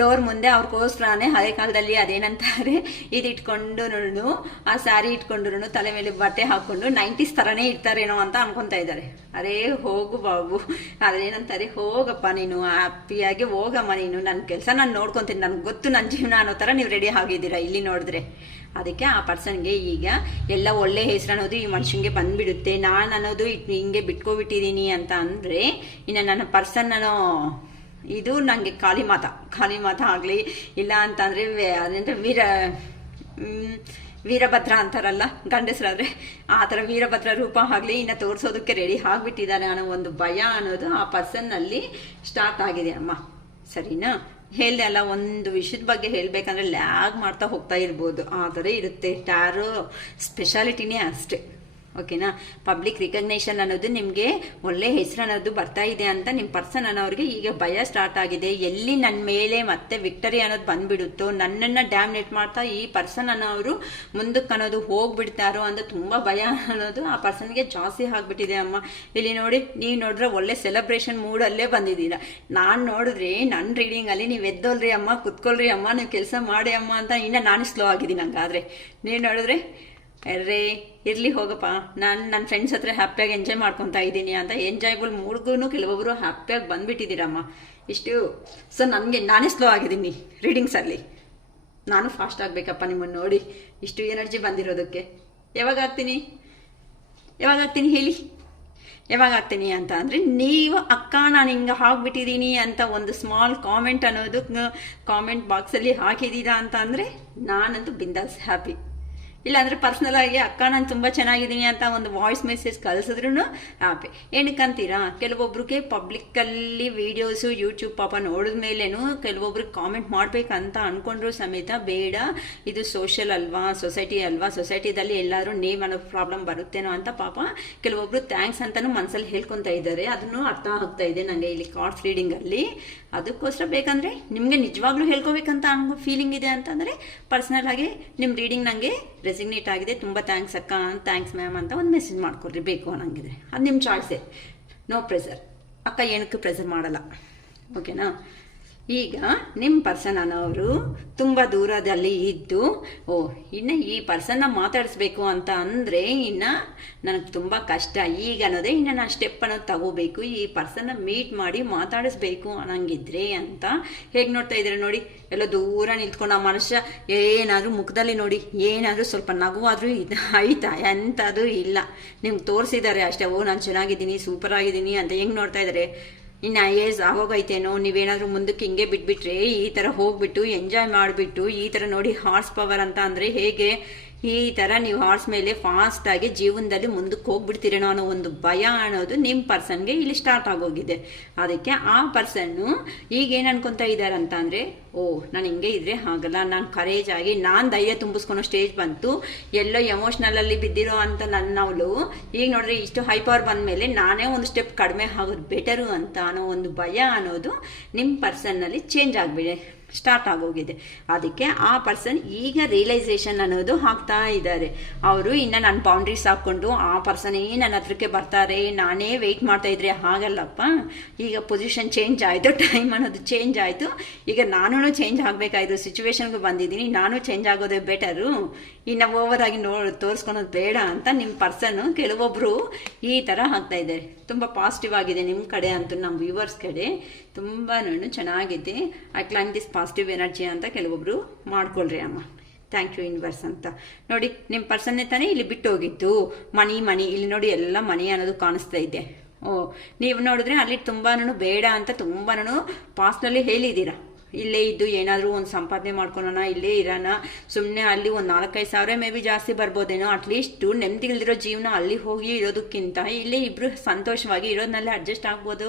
ಡೋರ್ ಮುಂದೆ ಅವ್ರಿಗೋಸ್ಕರನೇ ಹಳೆ ಕಾಲದಲ್ಲಿ ಅದೇನಂತಾರೆ ಇದು ಇಟ್ಕೊಂಡು ಆ ಸ್ಯಾರಿ ಇಟ್ಕೊಂಡ್ರು ತಲೆ ಮೇಲೆ ಬಟ್ಟೆ ಹಾಕ್ಕೊಂಡು 90s ಥರನೇ ಇರ್ತಾರೇನೋ ಅಂತ ಅನ್ಕೊತಾ ಇದ್ದಾರೆ. ಅರೇ ಹೋಗು ಬಾಬು, ಅದೇನಂತಾರೆ ಹೋಗಪ್ಪ ನೀನು ಹ್ಯಾಪಿಯಾಗಿ ಹೋಗಮ್ಮ, ನೀನು ನನ್ನ ಕೆಲಸ ನಾನು ನೋಡ್ಕೊತೀನಿ, ನನಗೆ ಗೊತ್ತು ನನ್ನ ಜೀವನ ಅನ್ನೋ ಥರ ನೀವು ರೆಡಿ ಆಗಿದ್ದೀರಾ ಇಲ್ಲಿ ನೋಡಿದ್ರೆ. ಅದಕ್ಕೆ ಆ ಪರ್ಸನ್ಗೆ ಈಗ ಎಲ್ಲ ಒಳ್ಳೆ ಹೆಸರು ಅನ್ನೋದು ಈ ಮನುಷ್ಯನಿಗೆ ಬಂದ್ಬಿಡುತ್ತೆ. ನಾನು ಅನ್ನೋದು ಹಿಂಗೆ ಬಿಟ್ಕೊಬಿಟ್ಟಿದ್ದೀನಿ ಅಂತ ಅಂದರೆ ಇನ್ನು ನನ್ನ ಪರ್ಸನ್ ಅನ್ನೋ ಇದು ನನಗೆ ಖಾಲಿ ಮಾತ ಆಗಲಿ, ಇಲ್ಲ ಅಂತಂದರೆ ಅದೇಂದ್ರೆ ವೀರಭದ್ರ ಅಂತಾರಲ್ಲ ಗಂಡಸರಾದರೆ, ಆ ಥರ ವೀರಭದ್ರ ರೂಪ ಆಗಲಿ ಇನ್ನು ತೋರಿಸೋದಕ್ಕೆ ರೆಡಿ ಆಗಿಬಿಟ್ಟಿದ್ದಾರೆ ಅನ್ನೋ ಒಂದು ಭಯ ಅನ್ನೋದು ಆ ಪರ್ಸನ್ನಲ್ಲಿ ಸ್ಟಾರ್ಟ್ ಆಗಿದೆ ಅಮ್ಮ. ಸರಿನಾ? ಹೇಳ್ದೆ ಅಲ್ಲ, ಒಂದು ವಿಷಯದ ಬಗ್ಗೆ ಹೇಳಬೇಕಂದ್ರೆ ಲ್ಯಾಗ್ ಮಾಡ್ತಾ ಹೋಗ್ತಾ ಇರ್ಬೋದು, ಆ ಥರ ಇರುತ್ತೆ. ಟ್ಯಾರೋ ಸ್ಪೆಷಾಲಿಟಿನೇ ಅಷ್ಟೇ. ಓಕೆನಾ? ಪಬ್ಲಿಕ್ ರಿಕಗ್ನೇಷನ್ ಅನ್ನೋದು ನಿಮಗೆ ಒಳ್ಳೆ ಹೆಸರು ಅನ್ನೋದು ಬರ್ತಾ ಇದೆ ಅಂತ ನಿಮ್ಮ ಪರ್ಸನ್ ಅನ್ನೋರಿಗೆ ಈಗ ಭಯ ಸ್ಟಾರ್ಟ್ ಆಗಿದೆ. ಎಲ್ಲಿ ನನ್ನ ಮೇಲೆ ಮತ್ತೆ ವಿಕ್ಟರಿ ಅನ್ನೋದು ಬಂದ್ಬಿಡುತ್ತೋ, ನನ್ನನ್ನು ಡ್ಯಾಮಿನೇಟ್ ಮಾಡ್ತಾ ಈ ಪರ್ಸನ್ ಅನ್ನೋರು ಮುಂದಕ್ಕೆ ಅನ್ನೋದು ಹೋಗ್ಬಿಡ್ತಾರೋ ಅಂತ ತುಂಬ ಭಯ ಅನ್ನೋದು ಆ ಪರ್ಸನ್ಗೆ ಜಾಸ್ತಿ ಆಗಿಬಿಟ್ಟಿದೆ ಅಮ್ಮ. ಇಲ್ಲಿ ನೋಡಿ, ನೀವು ನೋಡಿದ್ರೆ ಒಳ್ಳೆ ಸೆಲೆಬ್ರೇಷನ್ ಮೂಡಲ್ಲೇ ಬಂದಿದ್ದೀರಾ. ನಾನು ನೋಡಿದ್ರೆ ನನ್ನ ರೀಡಿಂಗಲ್ಲಿ ನೀವು ಎದ್ದೋಲ್ರಿ ಅಮ್ಮ, ಕುತ್ಕೊಳ್ರಿ ಅಮ್ಮ, ನೀವು ಕೆಲಸ ಮಾಡಿ ಅಮ್ಮ ಅಂತ ಇನ್ನು ನಾನು ಸ್ಲೋ ಆಗಿದ್ದೀನಿ. ಹಂಗಾದ್ರೆ ನೀವು ನೋಡಿದ್ರೆ ಅರ್ರೇ ಇರಲಿ ಹೋಗಪ್ಪ, ನಾನು ನನ್ನ ಫ್ರೆಂಡ್ಸ್ ಹತ್ರ ಹ್ಯಾಪಿಯಾಗಿ ಎಂಜಾಯ್ ಮಾಡ್ಕೊತಾ ಇದ್ದೀನಿ ಅಂತ ಎಂಜಾಯ್ಬಲ್ ಮೂಡ್ಗೂ ಕೆಲವೊಬ್ಬರು ಹ್ಯಾಪಿಯಾಗಿ ಬಂದುಬಿಟ್ಟಿದ್ದೀರಮ್ಮ ಇಷ್ಟು. ಸೊ ನನಗೆ ನಾನೇ ಸ್ಲೋ ಆಗಿದ್ದೀನಿ ರೀಡಿಂಗ್ಸಲ್ಲಿ. ನಾನು ಫಾಸ್ಟ್ ಆಗಬೇಕಪ್ಪ ನಿಮ್ಮನ್ನು ನೋಡಿ ಇಷ್ಟು ಎನರ್ಜಿ ಬಂದಿರೋದಕ್ಕೆ. ಯಾವಾಗ ಆಗ್ತೀನಿ ಹೇಳಿ, ಯಾವಾಗ ಆಗ್ತೀನಿ ಅಂತ ಅಂದರೆ ನೀವು ಅಕ್ಕ ನಾನು ಹಿಂಗೆ ಆಗಿಬಿಟ್ಟಿದ್ದೀನಿ ಅಂತ ಒಂದು ಸ್ಮಾಲ್ ಕಾಮೆಂಟ್ ಅನ್ನೋದು ಕಾಮೆಂಟ್ ಬಾಕ್ಸಲ್ಲಿ ಹಾಕಿದ್ದೀರಾ ಅಂತ ಅಂದರೆ ನಾನಂತೂ ಬಿಂದಾಸ್ ಹ್ಯಾಪಿ. ಇಲ್ಲಾಂದರೆ ಪರ್ಸ್ನಲ್ ಆಗಿ ಅಕ್ಕ ನಾನು ತುಂಬ ಚೆನ್ನಾಗಿದ್ದೀನಿ ಅಂತ ಒಂದು ವಾಯ್ಸ್ ಮೆಸೇಜ್ ಕಳಿಸಿದ್ರೂ ಹ್ಯಾಪಿ. ಏನಕ್ಕಂತೀರಾ, ಕೆಲವೊಬ್ರಿಗೆ ಪಬ್ಲಿಕ್ಕಲ್ಲಿ ವೀಡಿಯೋಸು ಯೂಟ್ಯೂಬ್ ಪಾಪ ನೋಡಿದ ಮೇಲೇನು ಕೆಲವೊಬ್ರಿಗೆ ಕಾಮೆಂಟ್ ಮಾಡಬೇಕಂತ ಅಂದ್ಕೊಂಡ್ರು ಸಮೇತ ಬೇಡ, ಇದು ಸೋಷಿಯಲ್ ಅಲ್ವಾ, ಸೊಸೈಟಿ ಅಲ್ವಾ, ಸೊಸೈಟಿದಲ್ಲಿ ಎಲ್ಲರೂ ನೇಮ್ ಅನ್ನೋ ಪ್ರಾಬ್ಲಮ್ ಬರುತ್ತೇನೋ ಅಂತ ಪಾಪ ಕೆಲವೊಬ್ರು ಥ್ಯಾಂಕ್ಸ್ ಅಂತಲೂ ಮನಸ್ಸಲ್ಲಿ ಹೇಳ್ಕೊತಾ ಇದ್ದಾರೆ. ಅದನ್ನು ಅರ್ಥ ಆಗ್ತಾ ಇದೆ ನನಗೆ ಇಲ್ಲಿ ಕಾರ್ಡ್ಸ್ ರೀಡಿಂಗಲ್ಲಿ. ಅದಕ್ಕೋಸ್ಕರ ಬೇಕಂದರೆ ನಿಮಗೆ ನಿಜವಾಗ್ಲೂ ಹೇಳ್ಕೋಬೇಕಂತ ಅನ್ನೋ ಫೀಲಿಂಗ್ ಇದೆ ಅಂತಂದರೆ ಪರ್ಸ್ನಲ್ ಆಗಿ ನಿಮ್ಮ ರೀಡಿಂಗ್ ನನಗೆ ರೆಸಿಗ್ನೇಟ್ ಆಗಿದೆ, ತುಂಬ ಥ್ಯಾಂಕ್ಸ್ ಅಕ್ಕ, ಥ್ಯಾಂಕ್ಸ್ ಮ್ಯಾಮ್ ಅಂತ ಒಂದು ಮೆಸೇಜ್ ಮಾಡ್ಕೊಡ್ರಿ ಬೇಕು ಅನ್ನಂಗಿದ್ರೆ. ಅದು ನಿಮ್ಮ ಚಾಯ್ಸೇ, ನೋ ಪ್ರೆಸರ್. ಅಕ್ಕ ಏನಕ್ಕೆ ಪ್ರೆಸರ್ ಮಾಡಲ್ಲ. ಓಕೆನಾ? ಈಗ ನಿಮ್ಮ ಪರ್ಸನ್ ಅನ್ನೋರು ತುಂಬ ದೂರದಲ್ಲಿ ಇದ್ದು ಇನ್ನು ಈ ಪರ್ಸನ್ನ ಮಾತಾಡಿಸ್ಬೇಕು ಅಂತ ಅಂದರೆ ಇನ್ನು ನನಗೆ ತುಂಬ ಕಷ್ಟ ಈಗ ಅನ್ನೋದೇ, ಇನ್ನು ನಾನು ಸ್ಟೆಪ್ ಅನ್ನೋದು ತಗೋಬೇಕು, ಈ ಪರ್ಸನ್ನ ಮೀಟ್ ಮಾಡಿ ಮಾತಾಡಿಸ್ಬೇಕು ಅನ್ನಂಗಿದ್ರೆ ಅಂತ ಹೇಗೆ ನೋಡ್ತಾ ಇದ್ದಾರೆ ನೋಡಿ. ಎಲ್ಲ ದೂರ ನಿಂತ್ಕೊಂಡು ಆ ಮನುಷ್ಯ ಏನಾದರೂ ಮುಖದಲ್ಲಿ ನೋಡಿ ಏನಾದರೂ ಸ್ವಲ್ಪ ನಗುವಾದರೂ ಇದು ಆಯ್ತಾ, ಎಂಥದ್ದು ಇಲ್ಲ, ನಿಮ್ಗೆ ತೋರಿಸಿದ್ದಾರೆ ಅಷ್ಟೇ. ನಾನು ಚೆನ್ನಾಗಿದ್ದೀನಿ, ಸೂಪರ್ ಆಗಿದ್ದೀನಿ ಅಂತ ಹೆಂಗೆ ನೋಡ್ತಾ ಇದ್ದಾರೆ. ಇನ್ನು IAS ಆಗೋಗೈತೇನೋ, ನೀವೇನಾದರೂ ಮುಂದಕ್ಕೆ ಹಿಂಗೆ ಬಿಟ್ಬಿಟ್ರೆ ಈ ಥರ ಹೋಗ್ಬಿಟ್ಟು ಎಂಜಾಯ್ ಮಾಡಿಬಿಟ್ಟು ಈ ಥರ ನೋಡಿ ಹಾರ್ಸ್ ಪವರ್ ಅಂತ ಅಂದರೆ ಹೇಗೆ ಈ ಥರ ನೀವು ಹಾರ್ಸ್ ಮೇಲೆ ಫಾಸ್ಟಾಗಿ ಜೀವನದಲ್ಲಿ ಮುಂದಕ್ಕೆ ಹೋಗ್ಬಿಡ್ತೀರೇನೋ ಅನ್ನೋ ಒಂದು ಭಯ ಅನ್ನೋದು ನಿಮ್ಮ ಪರ್ಸನ್ಗೆ ಇಲ್ಲಿ ಸ್ಟಾರ್ಟ್ ಆಗೋಗಿದೆ. ಅದಕ್ಕೆ ಆ ಪರ್ಸನ್ನು ಈಗ ಏನು ಅನ್ಕೊತಾ ಇದ್ದಾರೆ ಅಂತ ಅಂದರೆ, ನಾನು ಹಿಂಗೆ ಇದ್ರೆ ಆಗಲ್ಲ, ನಾನು ಕರೇಜ್ ಆಗಿ ನಾನು ಧೈರ್ಯ ತುಂಬಿಸ್ಕೊಳೋ ಸ್ಟೇಜ್ ಬಂತು, ಎಲ್ಲೋ ಎಮೋಷ್ನಲಲ್ಲಿ ಬಿದ್ದಿರೋ ಅಂತ ನನ್ನವಳು ಈಗ ನೋಡ್ರಿ ಇಷ್ಟು ಹೈ ಪವರ್ ಬಂದ ಮೇಲೆ ನಾನೇ ಒಂದು ಸ್ಟೆಪ್ ಕಡಿಮೆ ಆಗೋದು ಬೆಟರು ಅಂತ ಅನ್ನೋ ಒಂದು ಭಯ ಅನ್ನೋದು ನಿಮ್ಮ ಪರ್ಸನ್ನಲ್ಲಿ ಚೇಂಜ್ ಆಗಿಬಿಡೆ ಸ್ಟಾರ್ಟ್ ಆಗೋಗಿದೆ. ಅದಕ್ಕೆ ಆ ಪರ್ಸನ್ ಈಗ ರಿಯಲೈಸೇಷನ್ ಅನ್ನೋದು ಹಾಕ್ತಾ ಇದ್ದಾರೆ. ಅವರು ಇನ್ನು ನನ್ನ ಬೌಂಡ್ರೀಸ್ ಹಾಕ್ಕೊಂಡು ಆ ಪರ್ಸನೇ ನನ್ನ ಹತ್ರಕ್ಕೆ ಬರ್ತಾರೆ, ನಾನೇ ವೆಯ್ಟ್ ಮಾಡ್ತಾ ಇದ್ರೆ ಹಾಗಲ್ಲಪ್ಪ, ಈಗ ಪೊಸಿಷನ್ ಚೇಂಜ್ ಆಯಿತು, ಟೈಮ್ ಅನ್ನೋದು ಚೇಂಜ್ ಆಯಿತು, ಈಗ ನಾನು ಚೇಂಜ್ ಆಗಬೇಕಾಯ್ತು, ಸಿಚುವೇಶನ್ಗೆ ಬಂದಿದ್ದೀನಿ, ನಾನು ಚೇಂಜ್ ಆಗೋದೇ ಬೆಟರು, ಇನ್ನು ಓವರಾಗಿ ತೋರಿಸ್ಕೊಳೋದು ಬೇಡ ಅಂತ ನಿಮ್ಮ ಪರ್ಸನ್ನು ಕೆಲವೊಬ್ಬರು ಈ ಥರ ಆಗ್ತಾ ಇದ್ದಾರೆ. ತುಂಬ ಪಾಸಿಟಿವ್ ಆಗಿದೆ ನಿಮ್ಮ ಕಡೆ ಅಂತೂ, ನಮ್ಮ ವ್ಯೂವರ್ಸ್ ಕಡೆ ತುಂಬಾ ಚೆನ್ನಾಗಿದೆ. I claim this positive energy ಅಂತ ಕೆಲವೊಬ್ಬರು ಮಾಡ್ಕೊಳ್ರಿ ಅಮ್ಮ. ಥ್ಯಾಂಕ್ ಯು ಯೂನಿವರ್ಸ್ ಅಂತ. ನೋಡಿ ನಿಮ್ಮ ಪರ್ಸನ್ನೇ ತಾನೇ ಇಲ್ಲಿ ಬಿಟ್ಟು ಹೋಗಿತ್ತು, ಮನಿ ಇಲ್ಲಿ ನೋಡಿ ಎಲ್ಲ ಮನಿ ಅನ್ನೋದು ಕಾಣಿಸ್ತಾ ಇದೆ. ನೀವು ನೋಡಿದ್ರೆ ಅಲ್ಲಿ ತುಂಬಾ ಬೇಡ ಅಂತ ತುಂಬಾ ಪಾಸ್ಟ್ನಲ್ಲಿ ಹೇಳಿದ್ದೀರಾ, ಇಲ್ಲೇ ಇದ್ದು ಏನಾದರೂ ಒಂದು ಸಂಪಾದನೆ ಮಾಡ್ಕೊಳೋಣ, ಇಲ್ಲೇ ಇರೋಣ, ಸುಮ್ಮನೆ ಅಲ್ಲಿ ಒಂದು 4-5 ಸಾವಿರ ಮೇ ಬಿ ಜಾಸ್ತಿ ಬರ್ಬೋದೇನೋ, ಅಟ್ಲೀಸ್ಟು ನೆಮ್ಮದಿಗಿಲ್ದಿರೋ ಜೀವನ ಅಲ್ಲಿ ಹೋಗಿ ಇರೋದಕ್ಕಿಂತ ಇಲ್ಲೇ ಇಬ್ಬರು ಸಂತೋಷವಾಗಿ ಇರೋದನ್ನಲ್ಲೇ ಅಡ್ಜಸ್ಟ್ ಆಗ್ಬೋದು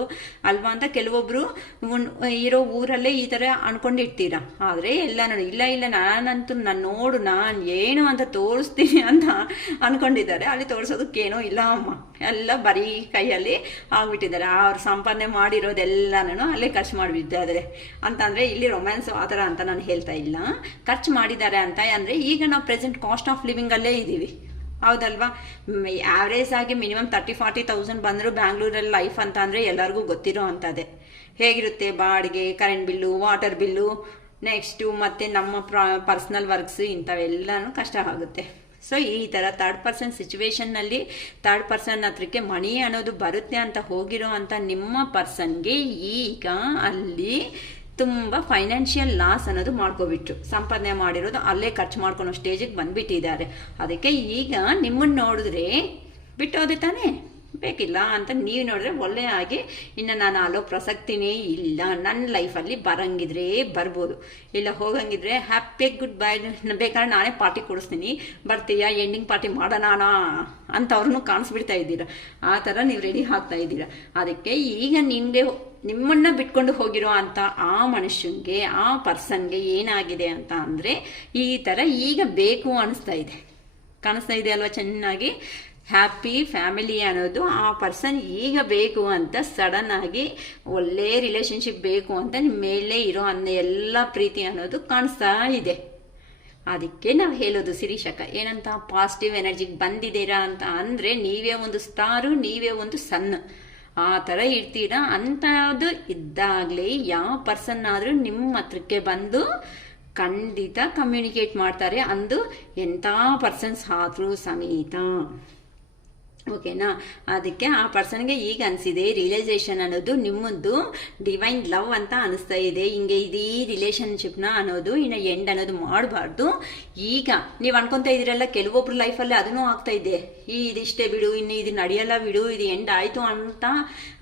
ಅಲ್ವಾ ಅಂತ ಕೆಲವೊಬ್ಬರು ಇರೋ ಊರಲ್ಲೇ ಈ ಥರ ಅನ್ಕೊಂಡಿರ್ತೀರ. ಆದರೆ ಎಲ್ಲ ನೋಡಿ ಇಲ್ಲ ನಾನಂತೂ ನಾನು ಏನು ಅಂತ ತೋರಿಸ್ತೀನಿ ಅಂತ ಅಂದ್ಕೊಂಡಿದ್ದಾರೆ. ಅಲ್ಲಿ ತೋರಿಸೋದಕ್ಕೇನೋ ಇಲ್ಲ ಅಮ್ಮ, ಎಲ್ಲ ಬರೀ ಕೈಯಲ್ಲಿ ಆಗ್ಬಿಟ್ಟಿದ್ದಾರೆ. ಅವ್ರು ಸಂಪಾದನೆ ಮಾಡಿರೋದೆಲ್ಲನೂ ಅಲ್ಲೇ ಖರ್ಚು ಮಾಡಿಬಿಟ್ಟಿದ್ದಾರೆ ಅಂತಂದರೆ ಇಲ್ಲಿ ರೊಮ್ಯಾನ್ಸ್ ಆ ಥರ ಅಂತ ನಾನು ಹೇಳ್ತಾ ಇಲ್ಲ, ಖರ್ಚು ಮಾಡಿದ್ದಾರೆ ಅಂತ ಅಂದರೆ ಈಗ ನಾವು ಪ್ರೆಸೆಂಟ್ ಕಾಸ್ಟ್ ಆಫ್ ಲಿವಿಂಗಲ್ಲೇ ಇದ್ದೀವಿ, ಹೌದಲ್ವಾ? ಆವ್ರೇಜ್ ಆಗಿ ಮಿನಿಮಮ್ 30-40,000 ಬಂದರೂ ಬ್ಯಾಂಗ್ಳೂರಲ್ಲಿ ಲೈಫ್ ಅಂತ ಅಂದರೆ ಎಲ್ಲರಿಗೂ ಗೊತ್ತಿರೋ ಅಂಥದ್ದೇ. ಹೇಗಿರುತ್ತೆ ಬಾಡಿಗೆ, current bill, water bill, next ಮತ್ತು ನಮ್ಮ ಪರ್ಸ್ನಲ್ ವರ್ಕ್ಸ್ ಇಂಥವೆಲ್ಲನೂ ಕಷ್ಟ ಆಗುತ್ತೆ. ಸೊ ಈ ಥರ ಥರ್ಡ್ ಪರ್ಸನ್ ಸಿಚುವೇಶನ್ನಲ್ಲಿ ಥರ್ಡ್ ಪರ್ಸನ್ ಹತ್ರಕ್ಕೆ ಮನಿ ಅನ್ನೋದು ಬರುತ್ತೆ ಅಂತ ಹೋಗಿರೋ ಅಂಥ ನಿಮ್ಮ ಪರ್ಸನ್ಗೆ ಈಗ ಅಲ್ಲಿ ತುಂಬ ಫೈನಾನ್ಷಿಯಲ್ ಲಾಸ್ ಅನ್ನೋದು ಮಾಡ್ಕೊಬಿಟ್ರು, ಸಂಪಾದನೆ ಮಾಡಿರೋದು ಅಲ್ಲೇ ಖರ್ಚು ಮಾಡ್ಕೊಳೋ ಸ್ಟೇಜಿಗೆ ಬಂದುಬಿಟ್ಟಿದ್ದಾರೆ. ಅದಕ್ಕೆ ಈಗ ನಿಮ್ಮನ್ನು ನೋಡಿದ್ರೆ ಬಿಟ್ಟೋದೆ ತಾನೇ, ಬೇಕಿಲ್ಲ ಅಂತ ನೀವು ನೋಡಿದ್ರೆ ಒಳ್ಳೆ ಆಗಿ ಇನ್ನು ನಾನು ಅಲ್ಲೋ ಪ್ರಸಕ್ತಿನೇ ಇಲ್ಲ, ನನ್ನ ಲೈಫಲ್ಲಿ ಬರಂಗಿದ್ರೆ ಬರ್ಬೋದು, ಇಲ್ಲ ಹೋಗಂಗಿದ್ರೆ ಹ್ಯಾಪಿಯಾಗಿ ಗುಡ್ ಬೈ, ಬೇಕಾದ್ರೆ ನಾನೇ ಪಾರ್ಟಿ ಕೊಡಿಸ್ತೀನಿ, ಬರ್ತೀಯಾ, ಎಂಡಿಂಗ್ ಪಾರ್ಟಿ ಮಾಡೋಣ ಅಂತವ್ರನ್ನೂ ಕಾಣಿಸ್ಬಿಡ್ತಾ ಇದ್ದೀರಾ. ಆ ಥರ ನೀವು ರೆಡಿ ಆಗ್ತಾ ಇದ್ದೀರಾ. ಅದಕ್ಕೆ ಈಗ ನಿಮ್ಮನ್ನು ಬಿಟ್ಕೊಂಡು ಹೋಗಿರೋ ಅಂಥ ಆ ಮನುಷ್ಯನಿಗೆ, ಆ ಪರ್ಸನ್ಗೆ ಏನಾಗಿದೆ ಅಂತ ಅಂದರೆ ಈ ಥರ ಈಗ ಬೇಕು ಕಾಣಿಸ್ತಾ ಇದೆ ಅಲ್ವಾ ಚೆನ್ನಾಗಿ. ಹ್ಯಾಪಿ ಫ್ಯಾಮಿಲಿ ಅನ್ನೋದು ಆ ಪರ್ಸನ್ ಈಗ ಬೇಕು ಅಂತ ಸಡನ್ ಆಗಿ ಒಳ್ಳೆ ರಿಲೇಶನ್ಶಿಪ್ ಬೇಕು ಅಂತ ನಿಮ್ಮ ಮೇಲೆ ಇರೋ ಎಲ್ಲ ಪ್ರೀತಿ ಅನ್ನೋದು ಕಾಣಿಸ್ತಾ ಇದೆ. ಅದಕ್ಕೆ ನಾವು ಹೇಳೋದು ಶಿರೀಷಕ್ಕ ಏನಂತ, ಪಾಸಿಟಿವ್ ಎನರ್ಜಿಗೆ ಬಂದಿದ್ದೀರಾ ಅಂತ ಅಂದರೆ ನೀವೇ ಒಂದು ಸ್ಟಾರು, ನೀವೇ ಒಂದು ಸನ್, ಆ ಥರ ಇರ್ತೀರಾ. ಅಂಥದ್ದು ಇದ್ದಾಗಲೇ ಯಾವ ಪರ್ಸನ್ ಆದರೂ ನಿಮ್ಮ ಹತ್ರಕ್ಕೆ ಬಂದು ಖಂಡಿತ ಕಮ್ಯುನಿಕೇಟ್ ಮಾಡ್ತಾರೆ, ಅಂದು ಎಂಥ ಪರ್ಸನ್ಸ್ ಆದರೂ ಸಮೇತ. ಓಕೆನಾ? ಅದಕ್ಕೆ ಆ ಪರ್ಸನ್ಗೆ ಈಗ ಅನಿಸಿದೆ ರಿಯಲೈಸೇಷನ್ ಅನ್ನೋದು ನಿಮ್ಮದು ಡಿವೈನ್ ಲವ್ ಅಂತ ಅನಿಸ್ತಾ ಇದೆ. ಹಿಂಗೆ ಇದೀ ರಿಲೇಷನ್ಶಿಪ್ನ ಅನ್ನೋದು ಇನ್ನು ಎಂಡ್ ಅನ್ನೋದು ಮಾಡಬಾರ್ದು. ಈಗ ನೀವು ಅನ್ಕೊತಾ ಇದ್ದೀರಲ್ಲ, ಕೆಲವೊಬ್ರು ಲೈಫಲ್ಲಿ ಅದನ್ನೂ ಆಗ್ತಾ ಇದೆ, ಇದಿಷ್ಟೇ ಬಿಡು, ಇನ್ನು ಇದು ನಡೆಯಲ್ಲ ಬಿಡು, ಇದು ಎಂಡ್ ಆಯಿತು ಅಂತ